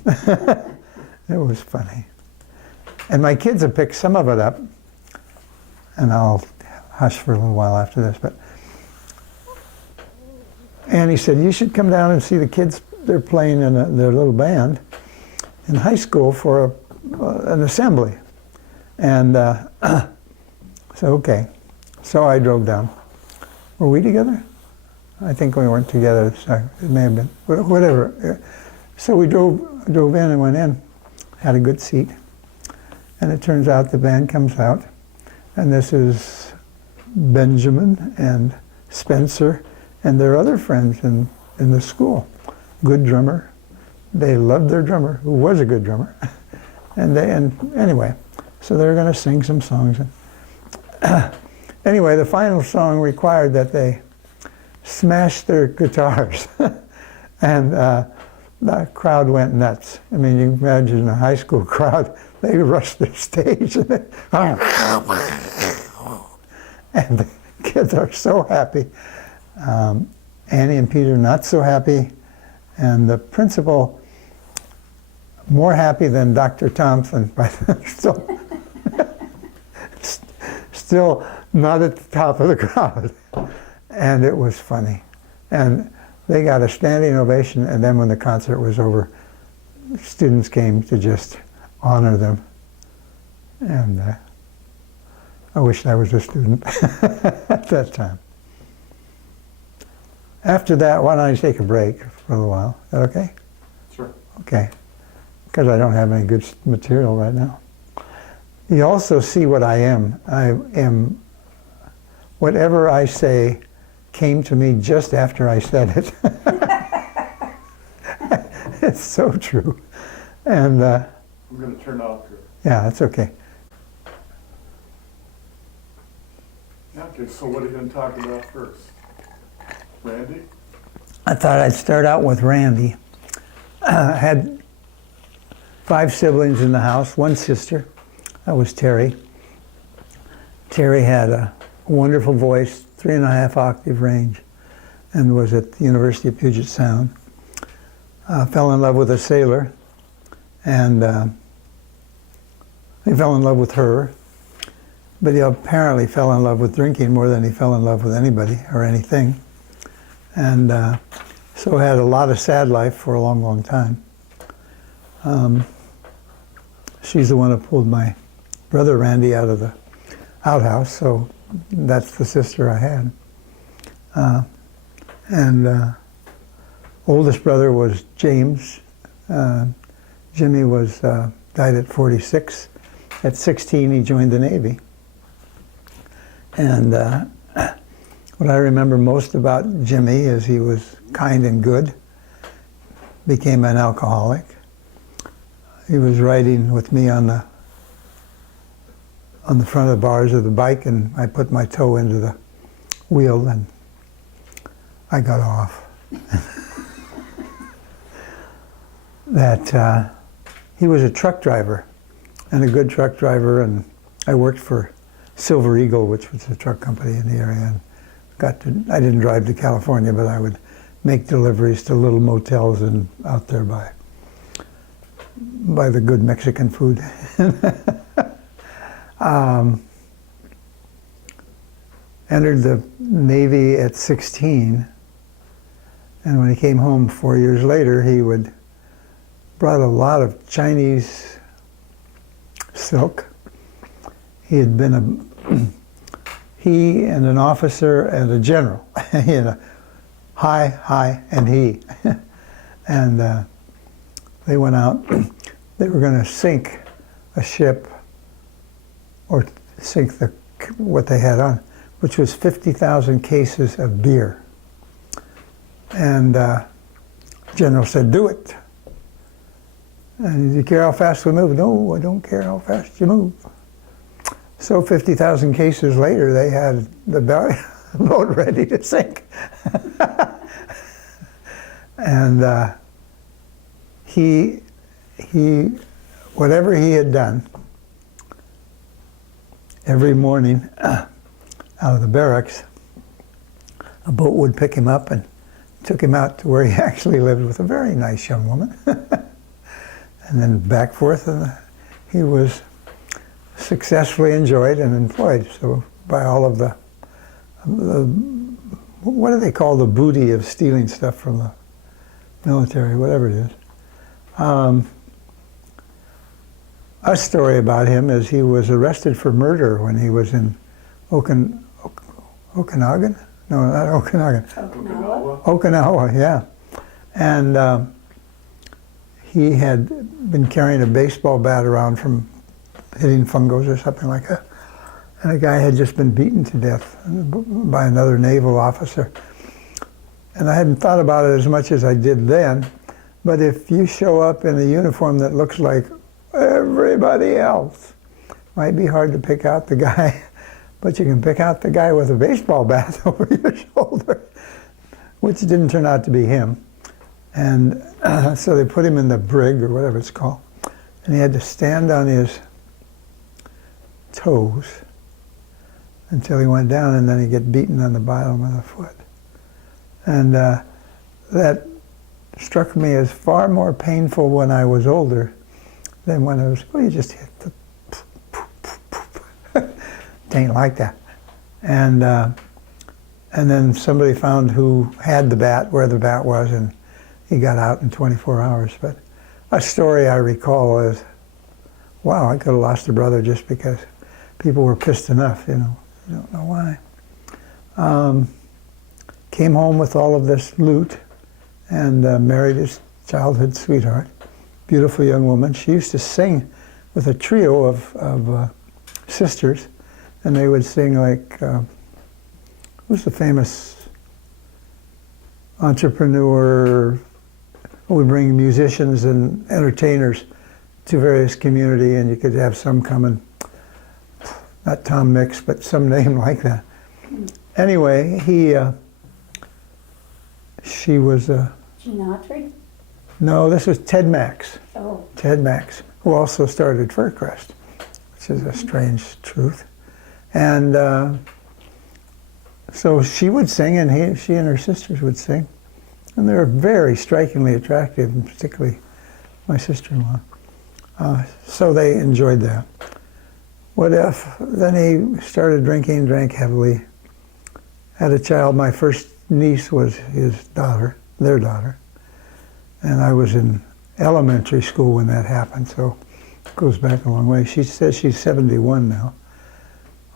It was funny. And my kids have picked some of it up, and I'll hush for a little while after this, but Annie said, you should come down and see the kids. They're playing in their little band in high school for an assembly. And so, okay. So I drove down. Were we together? I think we weren't together. So it may have been. Whatever. So we drove in and went in, had a good seat. And it turns out the band comes out. And this is Benjamin and Spencer and their other friends in the school. Good drummer. They loved their drummer, who was a good drummer. And anyway, so they're going to sing some songs. Anyway, the final song required that they smash their guitars. And the crowd went nuts. I mean, you can imagine a high school crowd. They rushed the stage. And the kids are so happy. Annie and Peter not so happy. And the principal more happy than Dr. Thompson, but still not at the top of the crowd. And it was funny. And they got a standing ovation, and then when the concert was over, students came to just honor them. And I wished I was a student at that time. After that, why don't I take a break for a little while? Is that okay? Sure. Okay. Because I don't have any good material right now. You also see what I am. I am, whatever I say came to me just after I said it. It's so true. And I'm going to turn off here. yeah, that's okay. Okay, so what are you going to talk about first? Randy? I thought I'd start out with Randy. I had 5 siblings in the house, 1 sister. That was Terry. Terry had wonderful voice, 3.5 octave range, and was at the University of Puget Sound. Fell in love with a sailor, and he fell in love with her, but he apparently fell in love with drinking more than he fell in love with anybody or anything, and so had a lot of sad life for a long, long time. She's the one who pulled my brother Randy out of the outhouse, so that's the sister I had. Oldest brother was James. Jimmy was died at 46. At 16, he joined the Navy. And what I remember most about Jimmy is he was kind and good, became an alcoholic. He was riding with me on the front of the bars of the bike, and I put my toe into the wheel and I got off. That he was a truck driver, and a good truck driver, and I worked for Silver Eagle, which was a truck company in the area, and I didn't drive to California, but I would make deliveries to little motels and out there by the good Mexican food. Entered the Navy at 16, and when he came home 4 years later, he brought a lot of Chinese silk. He had been he and an officer and a general, hi, and he. And they went out, they were going to sink a ship, or sink what they had on, which was 50,000 cases of beer. And General said, do it. And do you care how fast we move? No, I don't care how fast you move. So 50,000 cases later, they had the boat ready to sink. And he, whatever he had done, every morning out of the barracks, a boat would pick him up and took him out to where he actually lived with a very nice young woman. And then back forth, and he was successfully enjoyed and employed. So by all of the what do they call the booty of stealing stuff from the military, whatever it is. A story about him is he was arrested for murder when he was in Okanagan? No, not Okanagan. Okinawa, yeah. And he had been carrying a baseball bat around from hitting fungos or something like that. And a guy had just been beaten to death by another naval officer. And I hadn't thought about it as much as I did then, but if you show up in a uniform that looks like everybody else, it might be hard to pick out the guy, but you can pick out the guy with a baseball bat over your shoulder, which didn't turn out to be him. And so they put him in the brig, or whatever it's called, and he had to stand on his toes until he went down, and then he'd get beaten on the bottom of the foot. And that struck me as far more painful when I was older than when I was, well, you just hit the it ain't like that. And then somebody found who had the bat, where the bat was, and he got out in 24 hours. But a story I recall is, wow, I could have lost a brother just because people were pissed enough, you know. I don't know why. Came home with all of this loot and married his childhood sweetheart, beautiful young woman. She used to sing with a trio of sisters, and they would sing like, who's the famous entrepreneur who would bring musicians and entertainers to various community, and you could have some coming, not Tom Mix, but some name like that. Anyway, she was Gene Autry? no, this was Ted Max. Oh. Ted Max, who also started Furcrest, which is a strange truth. And So she would sing, and she and her sisters would sing. And they were very strikingly attractive, and particularly my sister-in-law. So they enjoyed that. Then he started drinking, drank heavily, had a child. My first niece was his daughter, their daughter. And I was in elementary school when that happened, so it goes back a long way. She says she's 71 now.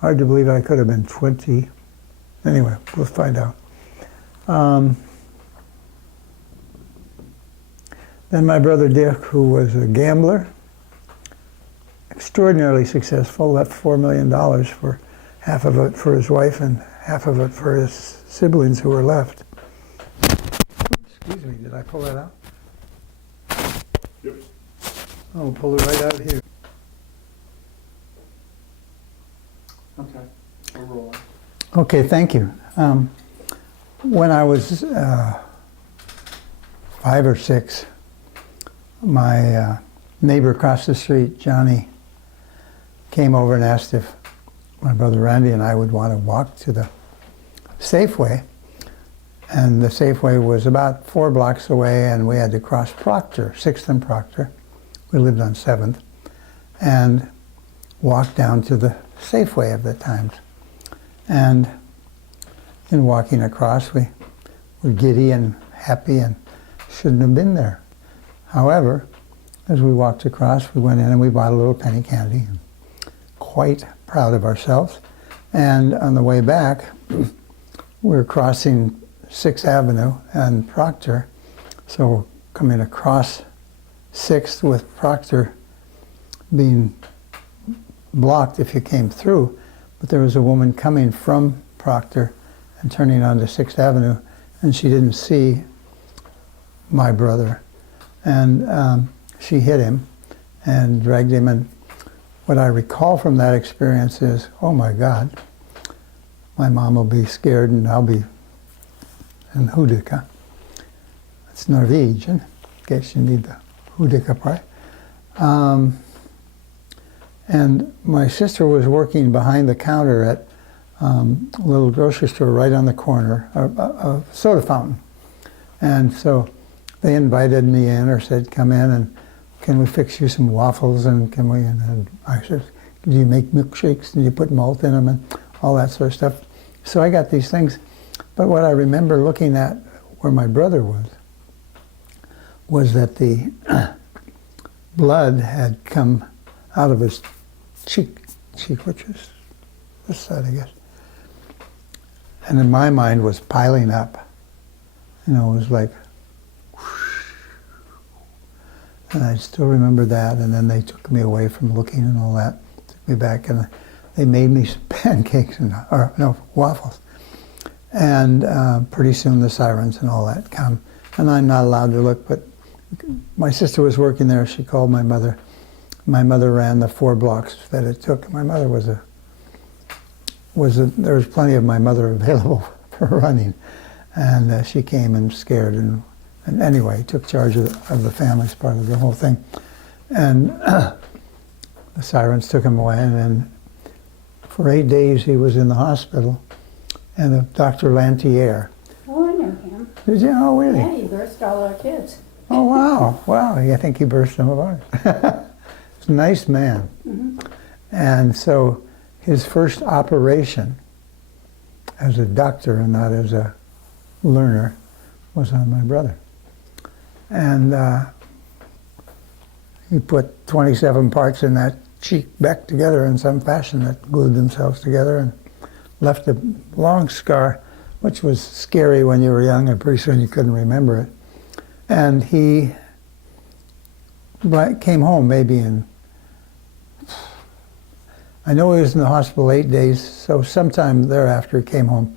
Hard to believe I could have been 20. Anyway, we'll find out. Then my brother Dick, who was a gambler, extraordinarily successful, left $4 million, for half of it for his wife and half of it for his siblings who were left. Excuse me, did I pull that out? Yep. Oh, pull it right out here. Okay, we're rolling. Okay, thank you. When I was 5 or 6, my neighbor across the street, Johnny, came over and asked if my brother Randy and I would want to walk to the Safeway. And the Safeway was about 4 blocks away, and we had to cross Proctor, 6th and Proctor. We lived on 7th, and walk down to the Safeway of the times. And in walking across, we were giddy and happy and shouldn't have been there. However, as we walked across, we went in and we bought a little penny candy, quite proud of ourselves. And on the way back, we were crossing 6th Avenue and Proctor, so coming across 6th with Proctor being blocked if you came through, but there was a woman coming from Proctor and turning onto 6th Avenue, and she didn't see my brother. And she hit him and dragged him. And what I recall from that experience is, oh my God, my mom will be scared and I'll be in Hudika. It's Norwegian, in case you need the Hudika part. And my sister was working behind the counter at a little grocery store right on the corner, a soda fountain. And so they invited me in, or said, come in and can we fix you some waffles, and can we, and I said, do you make milkshakes, and you put malt in them, and all that sort of stuff. So I got these things. But what I remember looking at where my brother was that the blood had come out of his cheek, which is this side, I guess. And in my mind was piling up. You know, it was like, and I still remember that. And then they took me away from looking and all that, took me back, and they made me some pancakes and, or no, waffles. And pretty soon the sirens and all that come. And I'm not allowed to look, but my sister was working there. She called my mother. My mother ran the 4 blocks that it took. My mother there was plenty of my mother available for running. And she came and scared, and anyway, took charge of the family as part of the whole thing. And the sirens took him away, and then for 8 days he was in the hospital. And Dr. Lantier. Oh, I know him. Did you? Oh, really? Yeah, he birthed all our kids. Oh, wow. Wow, I think he birthed some of ours. He's a nice man. Mm-hmm. And so his first operation as a doctor and not as a learner was on my brother. And he put 27 parts in that cheek back together in some fashion that glued themselves together, and left a long scar, which was scary when you were young, and pretty soon you couldn't remember it. And he came home maybe I know he was in the hospital 8 days, so sometime thereafter he came home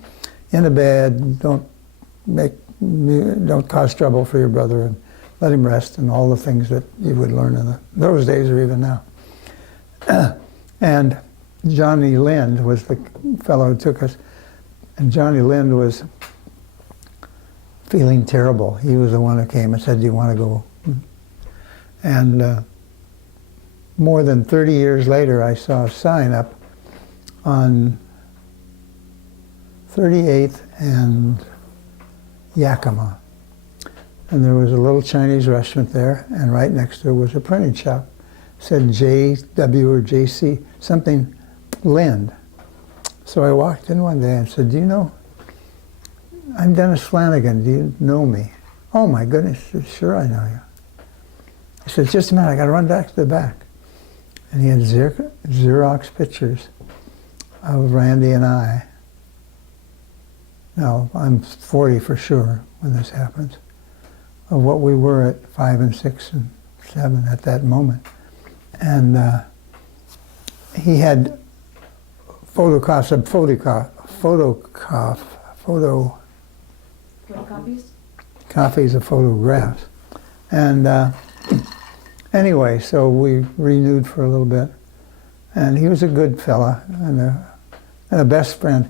in a bed, don't cause trouble for your brother, and let him rest, and all the things that you would learn in those days or even now. And Johnny Lind was the fellow who took us, and Johnny Lind was feeling terrible. He was the one who came and said, do you want to go? And more than 30 years later, I saw a sign up on 38th and Yakima. And there was a little Chinese restaurant there, and right next door was a printing shop. It said JW or JC, something Lind. So I walked in one day and said, do you know, I'm Dennis Flanagan, do you know me? Oh my goodness, sure I know you. I said, just a minute, I gotta run back to the back. And he had Xerox pictures of Randy and I. Now, I'm 40 for sure when this happens, of what we were at 5 and 6 and 7 at that moment. And he had photocopies of photographs. And anyway, so we renewed for a little bit. And he was a good fella and a best friend.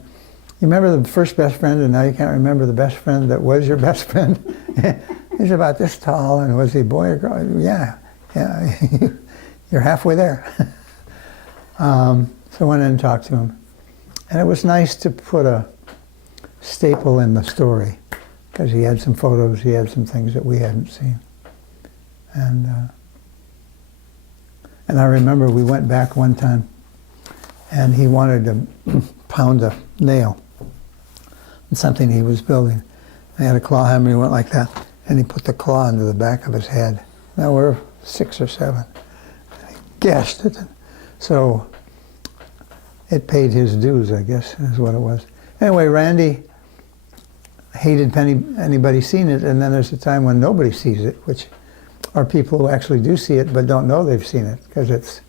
You remember the first best friend, and now you can't remember the best friend that was your best friend? He's about this tall, and was he boy or girl? Yeah, you're halfway there. So I went in and talked to him. And it was nice to put a staple in the story, because he had some photos, he had some things that we hadn't seen. And I remember we went back one time, and he wanted to pound a nail in something he was building. He had a claw hammer, he went like that, and he put the claw into the back of his head. Now we're 6 or 7. And he gashed it. So it paid his dues, I guess, is what it was. Anyway, Randy hated anybody seeing it, and then there's a time when nobody sees it, which are people who actually do see it but don't know they've seen it, because it's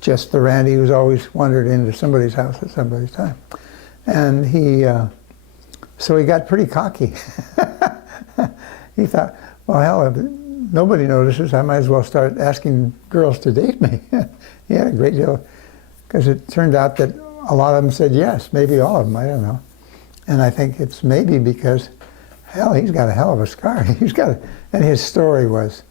just the Randy who's always wandered into somebody's house at somebody's time. And so he got pretty cocky. He thought, well, hell, if nobody notices, I might as well start asking girls to date me. He had a great deal, because it turned out that a lot of them said yes, maybe all of them, I don't know. And I think it's maybe because, hell, he's got a hell of a scar. And his story was,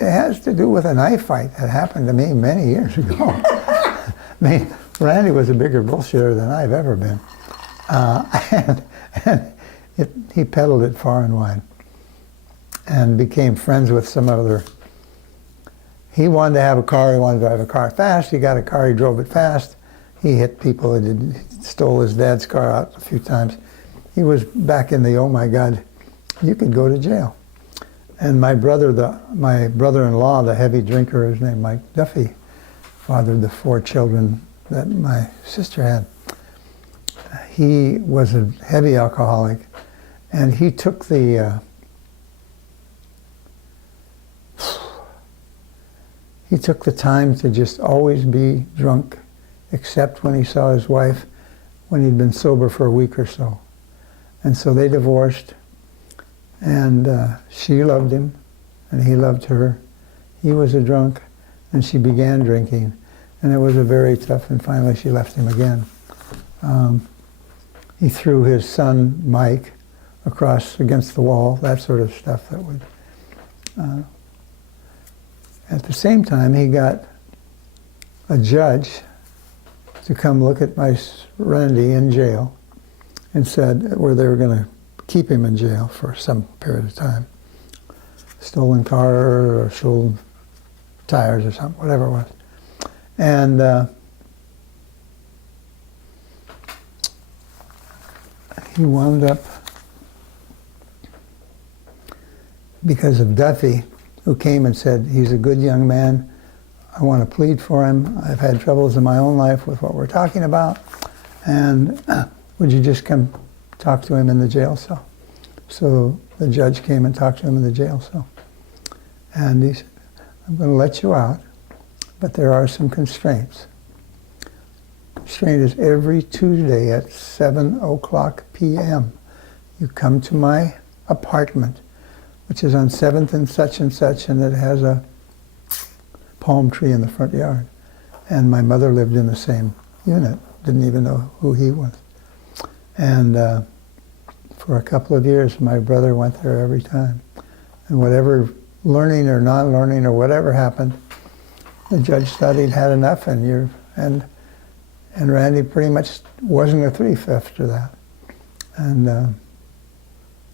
it has to do with a knife fight that happened to me many years ago. I mean, Randy was a bigger bullshitter than I've ever been. He peddled it far and wide and became friends with some other. He wanted to have a car, he wanted to drive a car fast. He got a car, he drove it fast. He hit people, he stole his dad's car out a few times. He was back in the, oh my God, you could go to jail. And my brother-in-law, the heavy drinker, his name Mike Duffy, fathered the 4 children that my sister had. He was a heavy alcoholic, and he took the time to just always be drunk, except when he saw his wife, when he'd been sober for a week or so. And so they divorced, and she loved him, and he loved her. He was a drunk, and she began drinking, and it was a very tough, and finally she left him again. He threw his son, Mike, across against the wall, that sort of stuff that would... At the same time, he got a judge to come look at my Randy in jail, and said where they were going to keep him in jail for some period of time. Stolen car or stolen tires or something, whatever it was. And he wound up, because of Duffy, who came and said, he's a good young man, I want to plead for him. I've had troubles in my own life with what we're talking about, and would you just come talk to him in the jail cell? So the judge came and talked to him in the jail cell. And he said, I'm going to let you out, but there are some constraints. Constraint is every Tuesday at 7:00 p.m. you come to my apartment, which is on 7th and such, and it has a palm tree in the front yard. And my mother lived in the same unit, didn't even know who he was. And for a couple of years, my brother went there every time. And whatever learning or non-learning or whatever happened, the judge thought he'd had enough, and Randy pretty much wasn't a thief after that.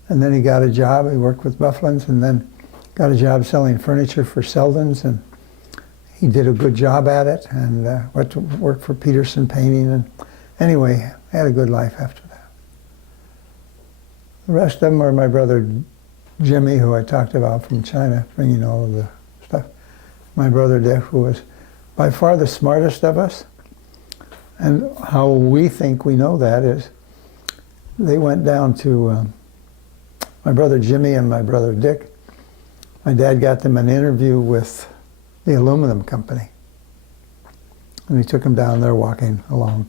And then he got a job. He worked with Bufflins, and then got a job selling furniture for Selden's, and he did a good job at it, and went to work for Peterson Painting, and anyway, had a good life after that. The rest of them are my brother Jimmy, who I talked about from China, bringing all of the stuff. My brother Dick, who was by far the smartest of us, and how we think we know that is, they went down to my brother Jimmy and my brother Dick. My dad got them an interview with the aluminum company. And he took them down there walking along.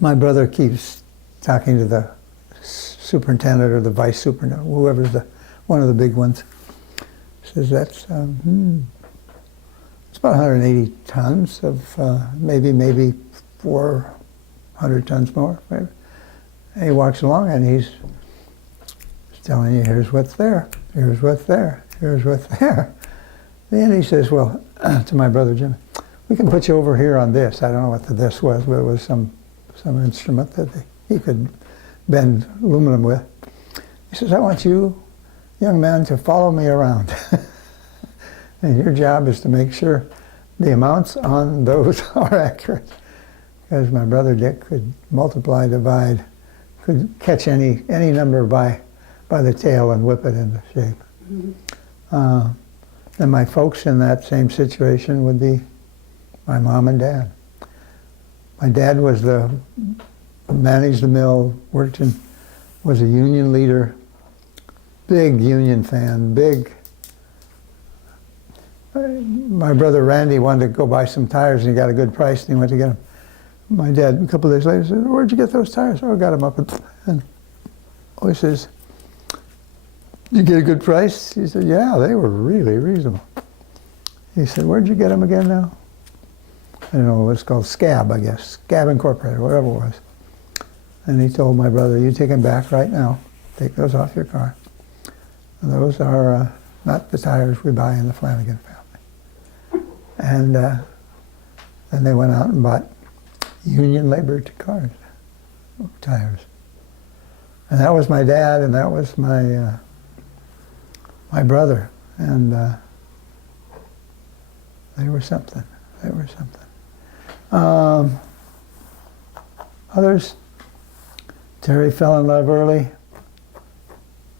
My brother keeps talking to the superintendent or the vice superintendent, whoever's one of the big ones. Says that's it's about 180 tons of maybe 400 tons more. Maybe. And he walks along and he's telling you, here's what's there, here's what's there, here's what's there. Then he says, well, to my brother Jimmy, we can put you over here on this. I don't know what the this was, but it was some instrument that he could bend aluminum with. He says, I want you, young man, to follow me around. And your job is to make sure the amounts on those are accurate. Because my brother Dick could multiply, divide, could catch any number by the tail and whip it into shape. Mm-hmm. And my folks in that same situation would be my mom and dad. My dad managed the mill, was a union leader, big union fan, my brother Randy wanted to go buy some tires and he got a good price and he went to get them. My dad, a couple of days later, said, where'd you get those tires? Oh, I got them up. And he says, did you get a good price? He said, yeah, they were really reasonable. He said, where'd you get them again now? I don't know, it's called Scab, I guess. Scab Incorporated, whatever it was. And he told my brother, you take them back right now. Take those off your car. And those are not the tires we buy in the Flanagan family. And then they went out and bought union labor cars, tires. And that was my dad, and that was my my brother, and they were something. They were something. Others, Terry fell in love early,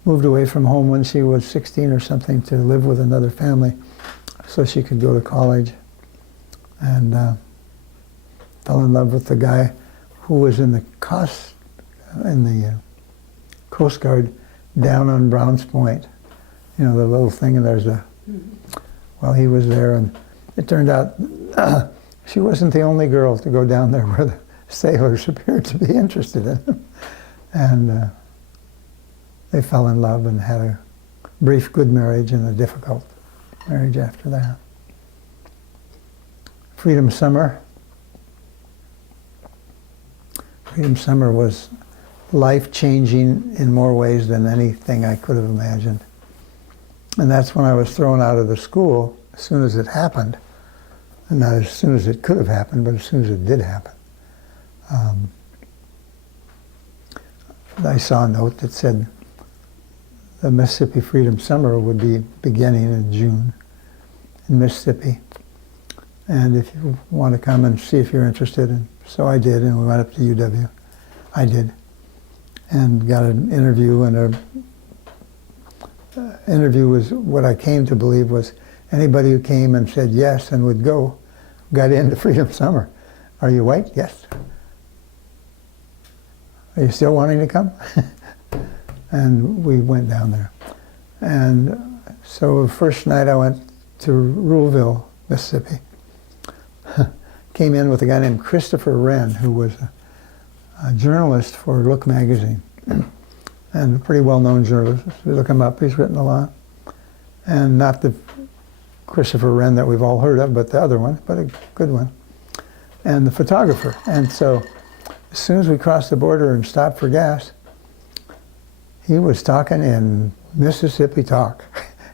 moved away from home when she was 16 or something to live with another family so she could go to college, and fell in love with the guy who was in the Coast Guard down on Browns Point. You know, the little thing, and there's a, well, he was there, and it turned out she wasn't the only girl to go down there where the sailors appeared to be interested in him. And they fell in love and had a brief good marriage and a difficult marriage after that. Freedom Summer. Freedom Summer was life-changing in more ways than anything I could have imagined. And that's when I was thrown out of the school as soon as it happened. And not as soon as it could have happened, but as soon as it did happen. I saw a note that said the Mississippi Freedom Summer would be beginning in June in Mississippi. And if you want to come and see if you're interested. And so I did, and we went up to UW. I did. And got an interview, and interview was what I came to believe was anybody who came and said yes and would go got into Freedom Summer. Are you white? Yes. Are you still wanting to come? And we went down there. And so the first night I went to Ruleville, Mississippi. Came in with a guy named Christopher Wren, who was a journalist for Look magazine. And a pretty well-known journalist. You look him up, he's written a lot. And not the Christopher Wren that we've all heard of, but the other one, but a good one. And the photographer. And so as soon as we crossed the border and stopped for gas, he was talking in Mississippi talk.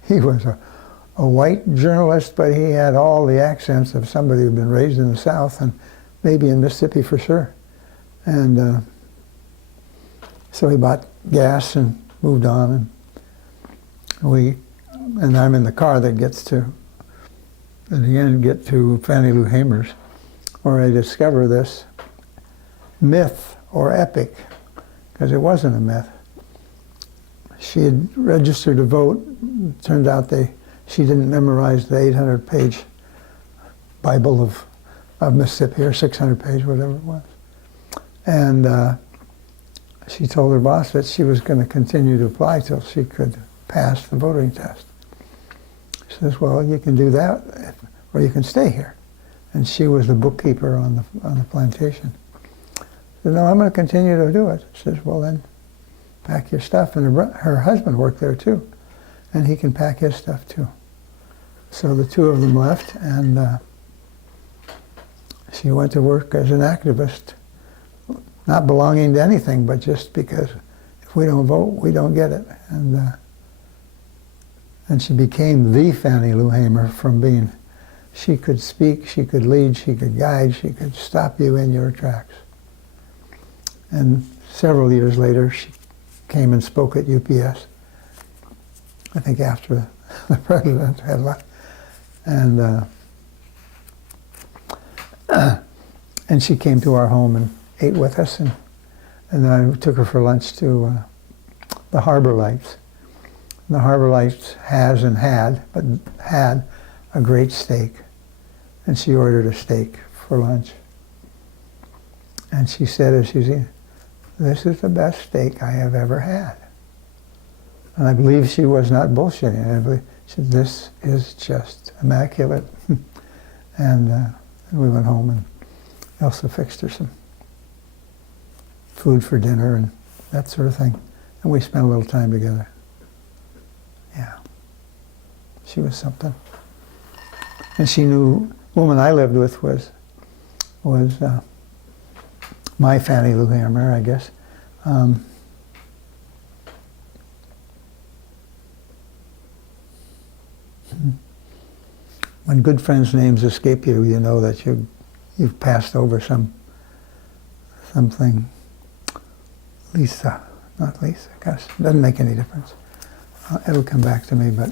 He was a white journalist, but he had all the accents of somebody who'd been raised in the South and maybe in Mississippi for sure. And So he bought gas and moved on, and I'm in the car that gets to, at the end, get to Fannie Lou Hamer's, where I discover this myth or epic, because it wasn't a myth. She had registered to vote. It turned out she didn't memorize the 800-page Bible of Mississippi, or 600-page, whatever it was. And she told her boss that she was going to continue to apply till she could pass the voting test. She says, well, you can do that, or you can stay here. And she was the bookkeeper on the plantation. She said, no, I'm going to continue to do it. She says, well, then pack your stuff. And her husband worked there too, and he can pack his stuff too. So the two of them left, and she went to work as an activist, not belonging to anything, but just because if we don't vote, we don't get it. And she became the Fannie Lou Hamer from being, she could speak, she could lead, she could guide, she could stop you in your tracks. And several years later, she came and spoke at UPS, I think after the president had left. And she came to our home and ate with us, and then I took her for lunch to the Harbor Lights. The Harbor Lights has and had a great steak, and she ordered a steak for lunch. And she said as she's eating, this is the best steak I have ever had. And I believe she was not bullshitting. I believe she said, this is just immaculate. And we went home, and Elsa fixed her some food for dinner and that sort of thing. And we spent a little time together. Yeah. She was something. And she knew, the woman I lived with was my Fannie Lou Hamer, I guess. When good friends' names escape you, you know that you've passed over something. Lisa, not Lisa, gosh, it doesn't make any difference. It'll come back to me, but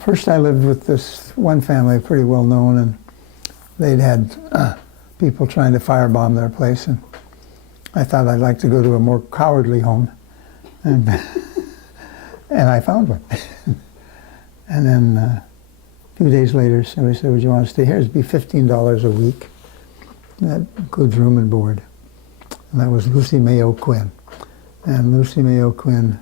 first I lived with this one family, pretty well known, and they'd had people trying to firebomb their place, and I thought I'd like to go to a more cowardly home, and and I found one. And then a few days later, somebody said, would you want to stay here? It'd be $15 a week. That includes room and board. And that was Lucy Mayo Quinn. And Lucy Mayo Quinn,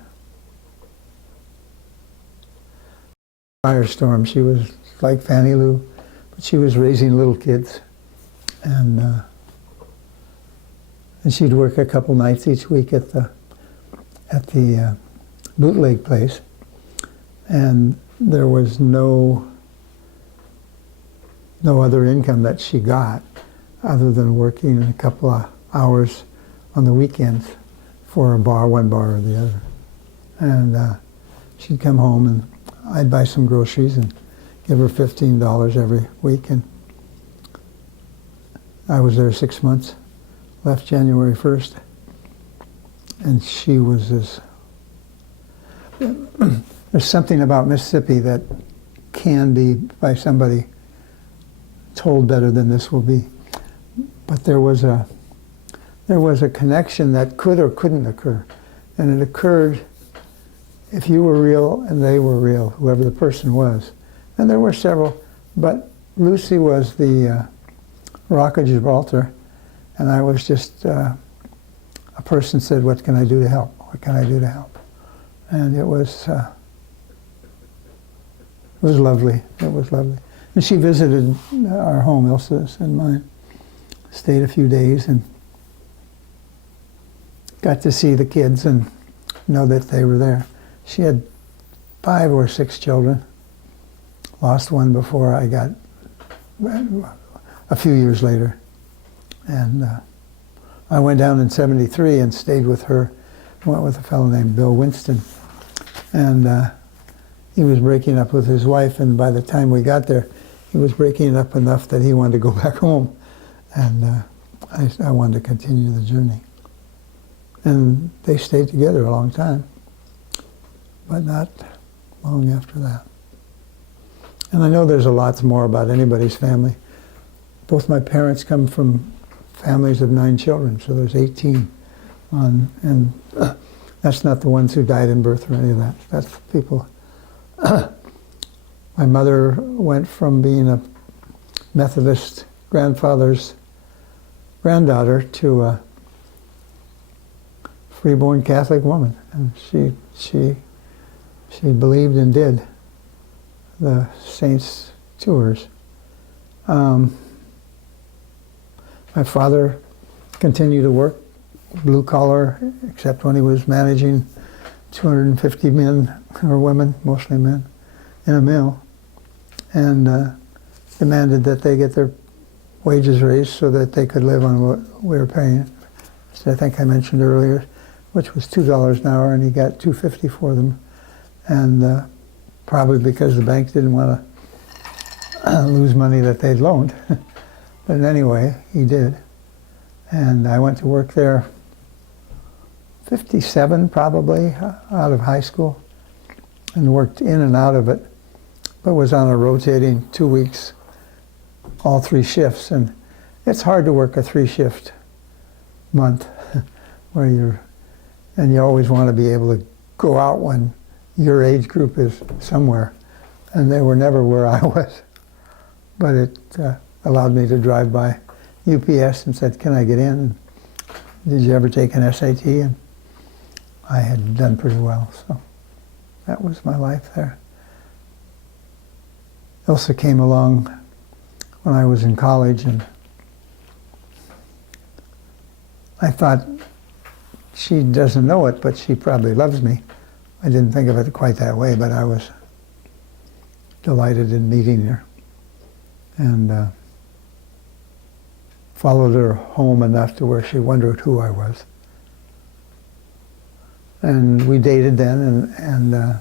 firestorm. She was like Fannie Lou, but she was raising little kids. And she'd work a couple nights each week at the bootleg place. And there was no other income that she got other than working a couple of hours on the weekends for a bar, one bar or the other. And she'd come home and I'd buy some groceries and give her $15 every week. And I was there 6 months, left January 1st. And she was as... There's something about Mississippi that can be, by somebody, told better than this will be. But there was a connection that could or couldn't occur. And it occurred if you were real and they were real, whoever the person was. And there were several, but Lucy was the Rock of Gibraltar, and I was just a person said, what can I do to help? What can I do to help? And it was lovely. It was lovely. And she visited our home, Elsa's and mine, stayed a few days and got to see the kids and know that they were there. She had 5 or 6 children. Lost one before I got, a few years later. And I went down in '73 and stayed with her, went with a fellow named Bill Winston. And he was breaking up with his wife, and by the time we got there, he was breaking it up enough that he wanted to go back home. And I wanted to continue the journey. And they stayed together a long time, but not long after that. And I know there's a lot more about anybody's family. Both my parents come from families of 9 children, so there's 18 and that's not the ones who died in birth or any of that. That's people. My mother went from being a Methodist grandfather's granddaughter to a freeborn Catholic woman, and she believed and did the saints' tours. My father continued to work blue collar, except when he was managing 250 men or women, mostly men, in a mill, and demanded that they get their wages raised so that they could live on what we were paying. So I think I mentioned earlier, which was $2 an hour, and he got $2.50 for them, and probably because the bank didn't want to lose money that they'd loaned. But anyway, he did. And I went to work there 57 probably, out of high school, and worked in and out of it, but was on a rotating 2 weeks, all 3 shifts. And it's hard to work a 3-shift month where and you always want to be able to go out when your age group is somewhere. And they were never where I was. But it allowed me to drive by UPS and said, "Can I get in? And did you ever take an SAT?" And I had done pretty well, so that was my life there. Elsa came along when I was in college, and I thought, she doesn't know it, but she probably loves me. I didn't think of it quite that way, but I was delighted in meeting her, and followed her home enough to where she wondered who I was. And we dated then, and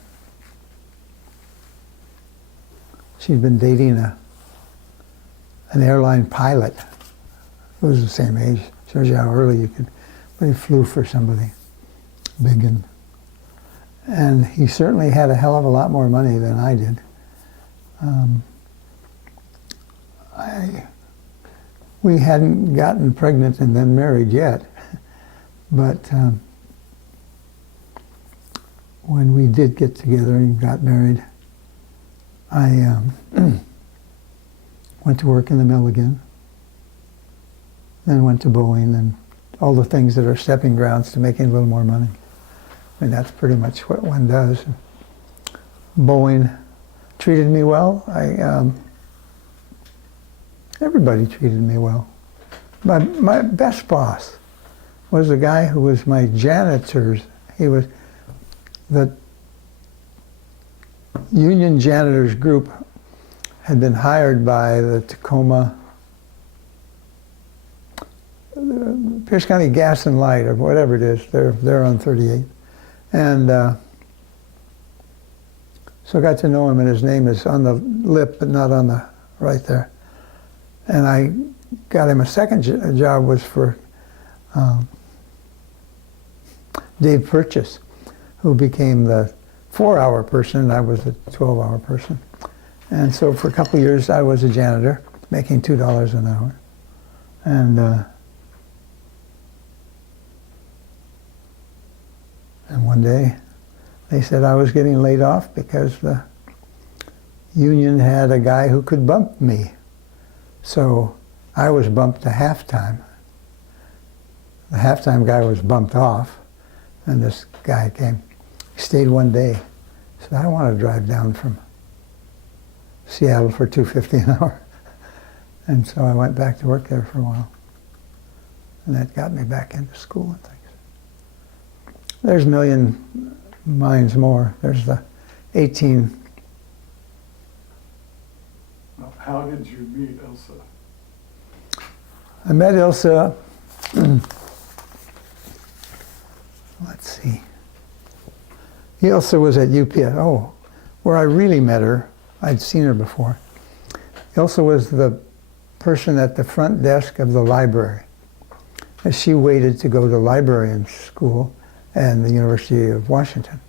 she'd been dating an airline pilot who was the same age. Shows you how early you could, but he flew for somebody big, and he certainly had a hell of a lot more money than I did. We hadn't gotten pregnant and then married yet, but when we did get together and got married, I went to work in the mill again, then went to Boeing and all the things that are stepping grounds to making a little more money. I mean, that's pretty much what one does. Boeing treated me well. Everybody treated me well. But my best boss was the guy who was my janitor. He was the union janitors group had been hired by the Tacoma, Pierce County Gas and Light, or whatever it is. They're on 38. And so I got to know him, and his name is on the lip, but not on the right there. And I got him a second job, was for Dave Purchase, who became the 4-hour person, and I was the 12-hour person. And so for a couple of years, I was a janitor, making $2 an hour. And one day, they said I was getting laid off because the union had a guy who could bump me. So I was bumped to halftime. The halftime guy was bumped off, and this guy came. He stayed one day. He said, "I want to drive down from Seattle for $2.50 an hour." And so I went back to work there for a while. And that got me back into school and things. There's a million mines more. There's the 18. Now, how did you meet Elsa? I met Elsa, let's see. Elsa was at UPS. Oh, where I really met her, I'd seen her before. Elsa was the person at the front desk of the library. She waited to go to librarian school at the University of Washington.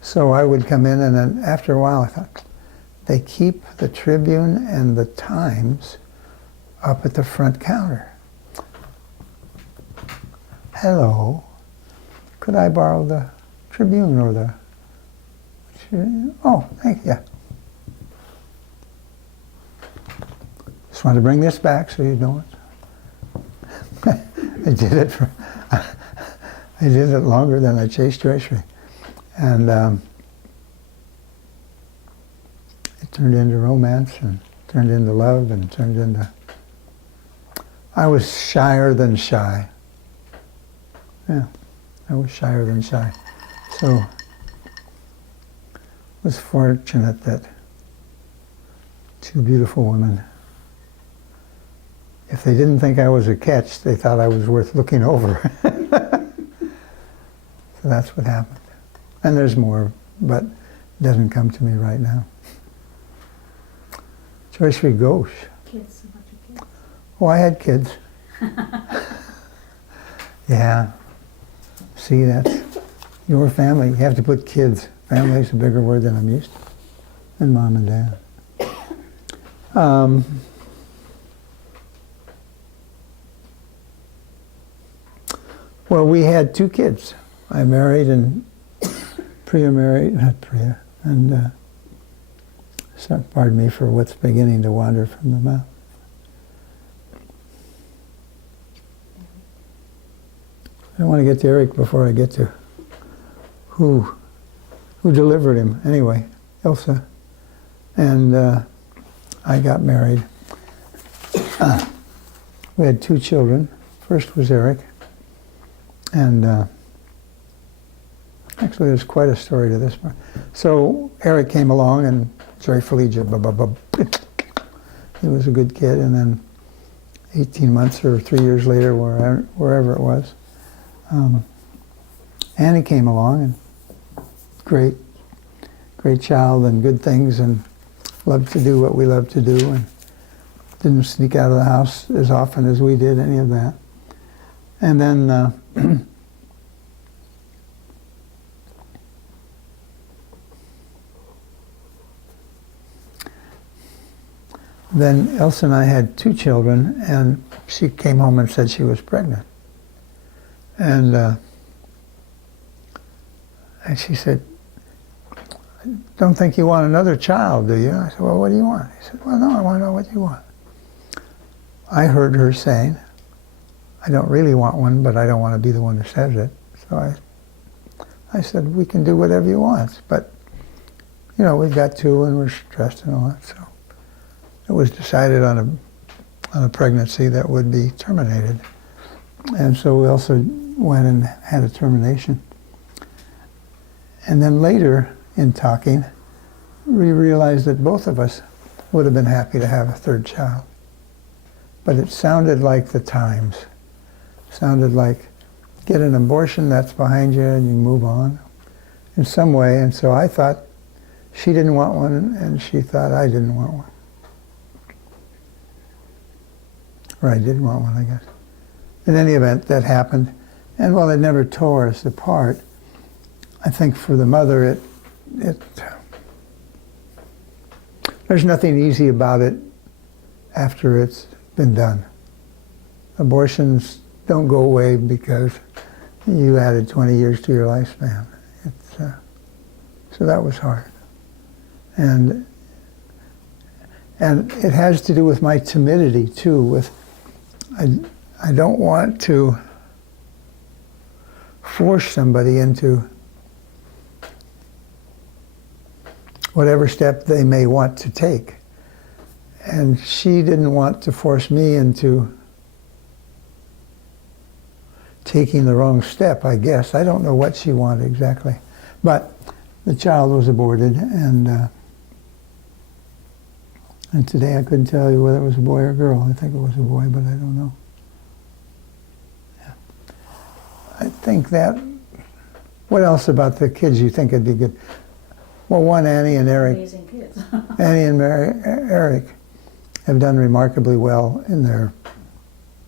So I would come in, and then after a while I thought, they keep the Tribune and the Times up at the front counter. Hello, could I borrow the Tribune or the... Oh, thank you. Just wanted to bring this back so you know it. I did it for... I did it longer than I chased Joyce. And it turned into romance and turned into love and turned into... I was shyer than shy. Yeah, I was shyer than shy. So was fortunate that two beautiful women, if they didn't think I was a catch, they thought I was worth looking over. So that's what happened. And there's more, but it doesn't come to me right now. Joyce Ghosh. Kids, a bunch of kids. Oh, I had kids. Yeah. See, that's your family. You have to put kids. Family's a bigger word than I'm used to. And mom and dad. Well, we had two kids. I married and Priya married, not Priya, and so, pardon me for what's beginning to wander from the mouth. I want to get to Eric before I get to who delivered him. Anyway, Elsa. And I got married. We had two children. First was Eric. And actually, there's quite a story to this one. So Eric came along and joyfully, he was a good kid. And then 18 months or 3 years later, wherever it was, Annie came along, and great child and good things, and loved to do what we loved to do, and didn't sneak out of the house as often as we did, any of that. And then then Elsa and I had two children, and she came home and said she was pregnant. And she said, "I don't think you want another child, do you?" I said, "Well, what do you want?" He said, "Well, no, I want to know what you want." I heard her saying, "I don't really want one, but I don't want to be the one who says it." So I said, "We can do whatever you want, but, you know, we've got two and we're stressed and all that." So it was decided on a pregnancy that would be terminated. And so we also went and had a termination. And then later, in talking, we realized that both of us would have been happy to have a third child. But it sounded like the times. Sounded like, get an abortion, that's behind you, and you move on in some way. And so I thought she didn't want one, and she thought I didn't want one. Or I did want one, I guess. In any event, that happened. And while it never tore us apart, I think for the mother, there's nothing easy about it after it's been done. Abortions don't go away because you added 20 years to your lifespan. So that was hard. And it has to do with my timidity, too, I don't want to force somebody into whatever step they may want to take. And she didn't want to force me into taking the wrong step, I guess. I don't know what she wanted exactly. But the child was aborted, and today I couldn't tell you whether it was a boy or a girl. I think it was a boy, but I don't know. Yeah. I think that... What else about the kids you think would be good? Well, one, Annie and Eric. Amazing kids. Annie and Eric have done remarkably well in their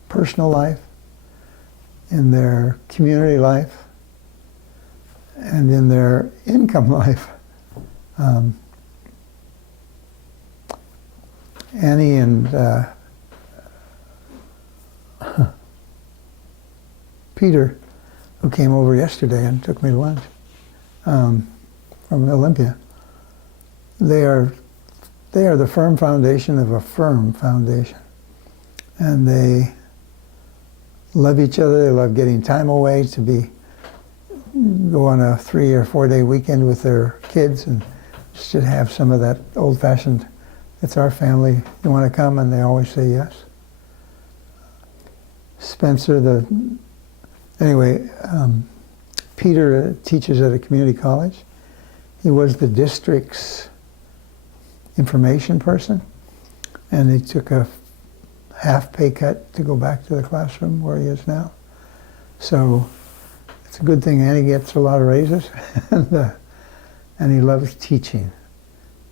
personal life in their community life and in their income life. Annie and Peter, who came over yesterday and took me to lunch from Olympia, they are the firm foundation of a firm foundation. And they love each other. They love getting time away to go on a 3 or 4 day weekend with their kids and just to have some of that old-fashioned, it's our family, you want to come? And they always say yes. Spencer, Peter teaches at a community college. He was the district's information person, and he took a half pay cut to go back to the classroom where he is now. So it's a good thing Annie gets a lot of raises, and he loves teaching.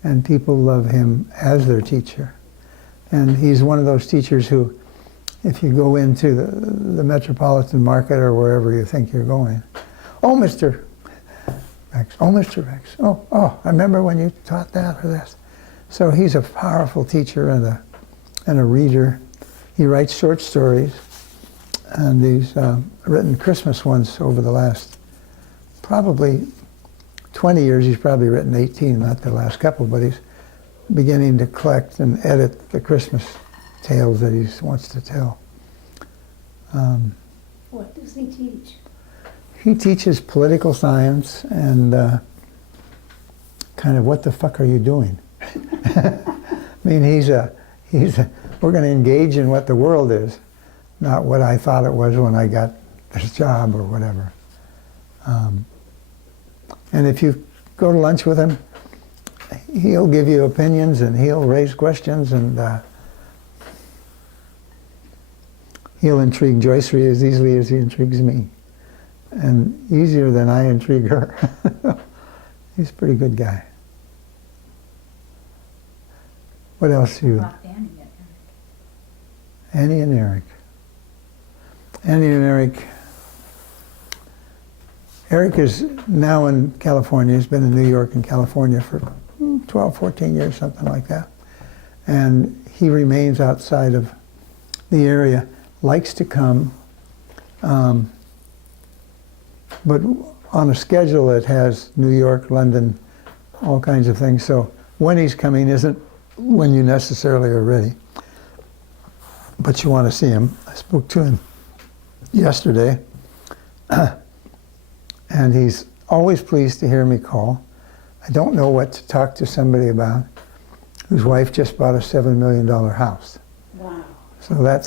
And people love him as their teacher. And he's one of those teachers who, if you go into the metropolitan market or wherever you think you're going, oh, Mr. Rex, oh, Mr. Rex, oh, I remember when you taught that or this. So he's a powerful teacher and a reader. He writes short stories, and he's written Christmas ones over the last probably 20 years. He's probably written 18, not the last couple, but he's beginning to collect and edit the Christmas tales that he wants to tell. What does he teach? He teaches political science and kind of what the fuck are you doing? I mean, we're going to engage in what the world is, not what I thought it was when I got this job or whatever. And if you go to lunch with him, he'll give you opinions and he'll raise questions and he'll intrigue Joycery as easily as he intrigues me. And easier than I intrigue her. He's a pretty good guy. What else do you... Annie and Eric. Annie and Eric. Eric is now in California. He's been in New York and California for 12, 14 years, something like that. And he remains outside of the area, likes to come, but on a schedule that has New York, London, all kinds of things. So when he's coming isn't when you necessarily are ready. But you want to see him. I spoke to him yesterday, and he's always pleased to hear me call. I don't know what to talk to somebody about whose wife just bought a $7 million house. Wow. So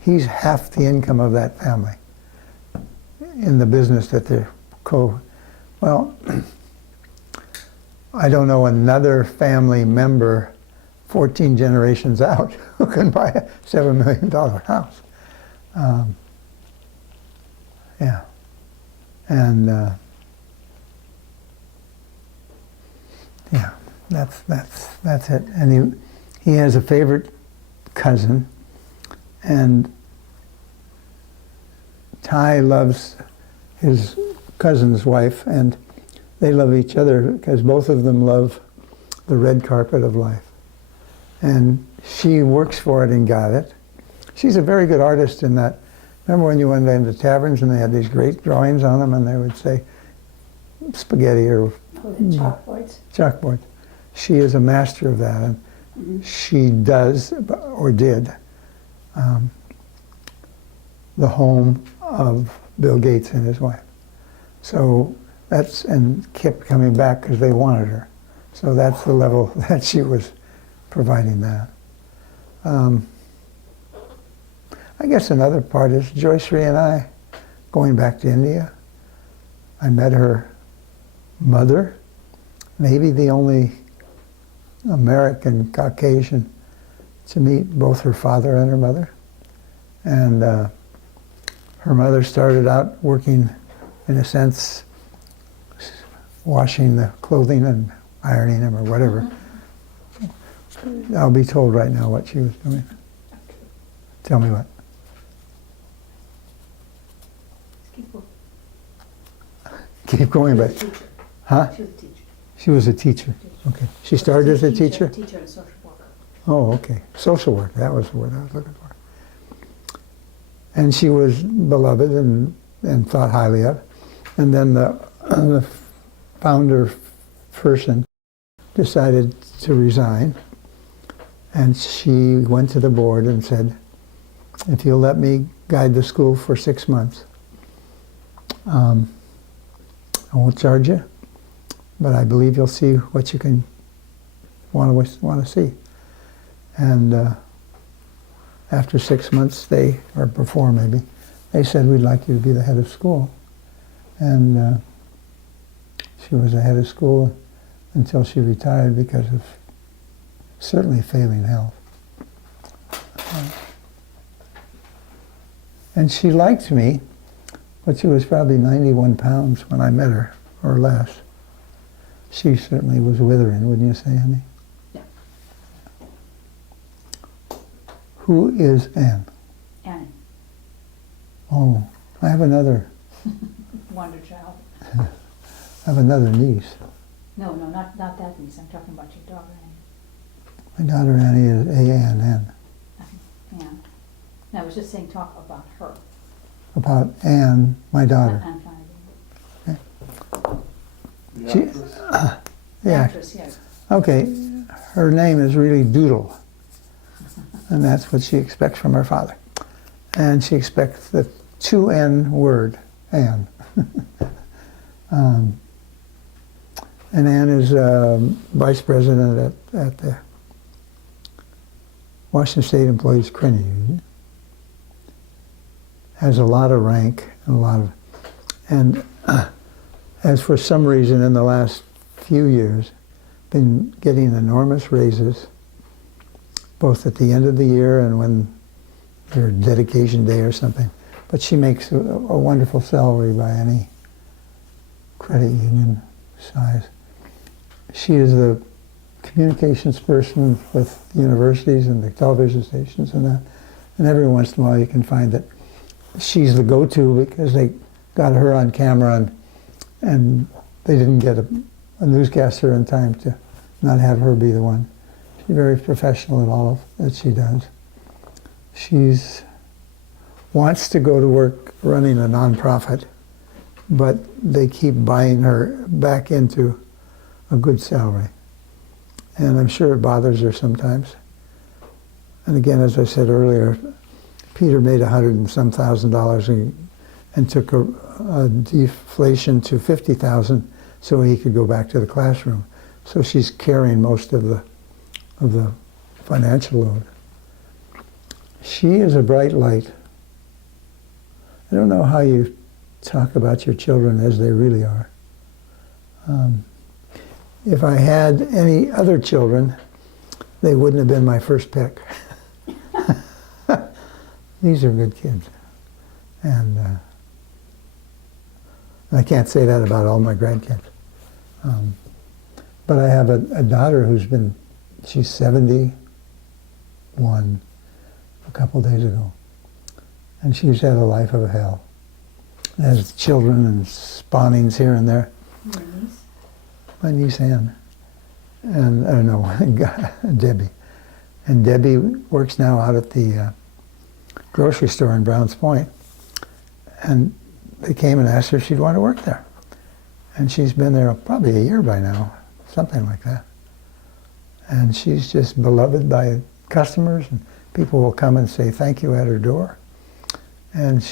he's half the income of that family in the business that they're well, I don't know another family member 14 generations out who can buy a $7 million house. Yeah. And yeah, that's it. And he has a favorite cousin, and Ty loves his cousin's wife, and they love each other because both of them love the red carpet of life. And she works for it and got it. She's a very good artist in that. Remember when you went into taverns and they had these great drawings on them and they would say spaghetti or Chalkboards. Chalkboard. She is a master of that, and she does, or did, the home of Bill Gates and his wife. So and kept coming back because they wanted her. So that's the level that she was providing that. I guess another part is Joycery and I going back to India. I met her mother, maybe the only American Caucasian to meet both her father and her mother. And her mother started out working, in a sense, washing the clothing and ironing them or whatever. I'll be told right now what she was doing. Tell me what. keep going, but, Teacher. huh? She was a teacher. She was a teacher. Okay. She started as a teacher? Teacher and social worker. Oh, okay. Social work, that was the word I was looking for. And she was beloved and thought highly of. And then the founder person decided to resign. And she went to the board and said, if you'll let me guide the school for 6 months, I won't charge you, but I believe you'll see what you can want to see. And after 6 months, or before maybe, they said, we'd like you to be the head of school. And she was the head of school until she retired because of certainly failing health. And she liked me, but she was probably 91 pounds when I met her, or less. She certainly was withering, wouldn't you say, honey? Yeah. Who is Anne? Annie. Oh, I have another Wonder child. I have another niece. No, not that niece. I'm talking about your daughter, Annie. My daughter Annie is A-N-N. Yeah. No, I was just saying talk about her. About Anne, my daughter. Anne Flanagan. The She- actress. The Yeah. actress, yes. Okay, her name is really Doodle. And that's what she expects from her father. And she expects the 2N word, Anne. And Anne is vice president at the Washington State Employees Credit Union. Has a lot of rank and a lot of, and has for some reason in the last few years been getting enormous raises, both at the end of the year and when their dedication day or something. But she makes a wonderful salary by any credit union size. She is the communications person with universities and the television stations and that. And every once in a while you can find that she's the go-to because they got her on camera and they didn't get a newscaster in time to not have her be the one. She's very professional at all that she does. She's wants to go to work running a nonprofit, but they keep buying her back into a good salary. And I'm sure it bothers her sometimes. And again, as I said earlier, Peter made $100 and some thousand and took a deflation to $50,000 so he could go back to the classroom. So she's carrying most of the financial load. She is a bright light. I don't know how you talk about your children as they really are. If I had any other children, they wouldn't have been my first pick. These are good kids. And I can't say that about all my grandkids. But I have a daughter she's 71 a couple days ago. And she's had a life of hell. Has children and spawnings here and there. Your niece? My niece Ann. And, I don't know, Debbie. And Debbie works now out at the grocery store in Browns Point. And they came and asked her if she'd want to work there. And she's been there probably a year by now, something like that. And she's just beloved by customers, and people will come and say thank you at her door. And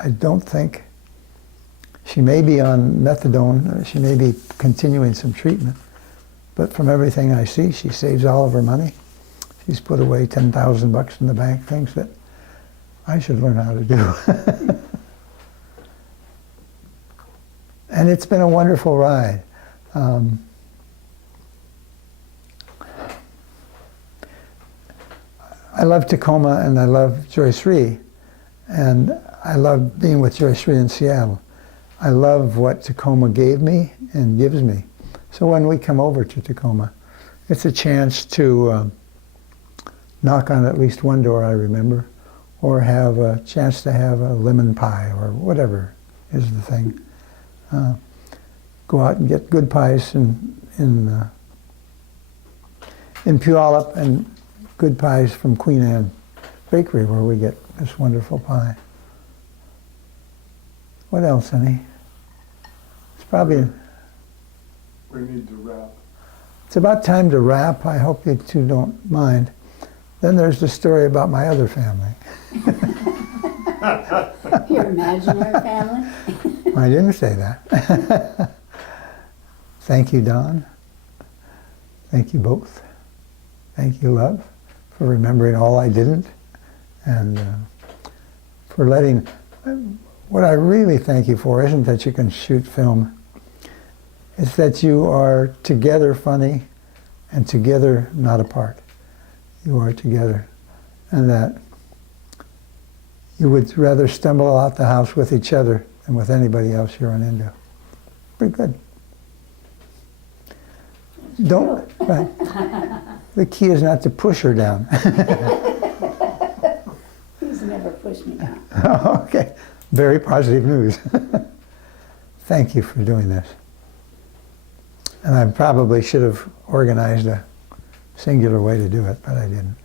I don't think, she may be on methadone, or she may be continuing some treatment, but from everything I see, she saves all of her money. She's put away $10,000 in the bank, things that I should learn how to do. And it's been a wonderful ride. I love Tacoma and I love Joyce Rhee, and I love being with Joyce Rhee in Seattle. I love what Tacoma gave me and gives me. So when we come over to Tacoma, it's a chance to knock on at least one door I remember, or have a chance to have a lemon pie or whatever is the thing. go out and get good pies in Puyallup and good pies from Queen Anne Bakery where we get this wonderful pie. What else, honey? It's probably, We need to wrap. it's about time to wrap. I hope you two don't mind. Then there's the story about my other family. Your imaginary family? I didn't say that. Thank you, Don. Thank you both. Thank you, love, for remembering all I didn't, and for letting. What I really thank you for isn't that you can shoot film. It's that you are together funny, and together not apart. You are together, and that you would rather stumble out the house with each other than with anybody else you run into. Pretty good. Don't, right. The key is not to push her down. He's never pushed me down. Okay, very positive news. Thank you for doing this. And I probably should have organized a singular way to do it, but I didn't.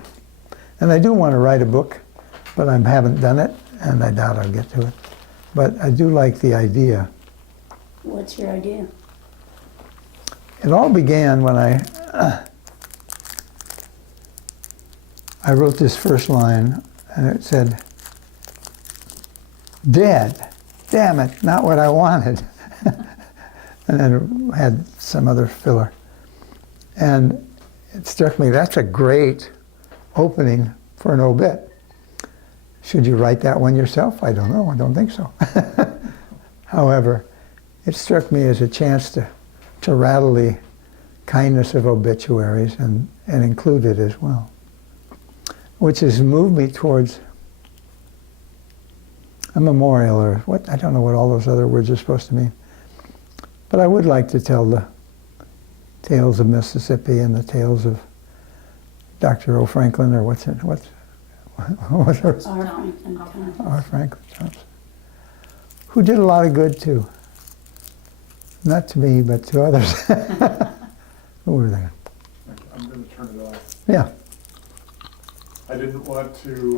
And I do want to write a book, but I haven't done it, and I doubt I'll get to it. But I do like the idea. What's your idea? It all began when I wrote this first line, and it said, "Dead, damn it, not what I wanted." And then it had some other filler. And it struck me, that's a great opening for an obit. Should you write that one yourself? I don't know, I don't think so. However, it struck me as a chance to rattle the kindness of obituaries and include it as well, which has moved me towards a memorial, or what, I don't know what all those other words are supposed to mean. But I would like to tell the tales of Mississippi and the tales of Dr. O. Franklin, or what's her? R. Franklin Thompson. R. Franklin Thompson, who did a lot of good too. Not to me, but to others. Who were there? I'm going to turn it off. Yeah. I didn't want to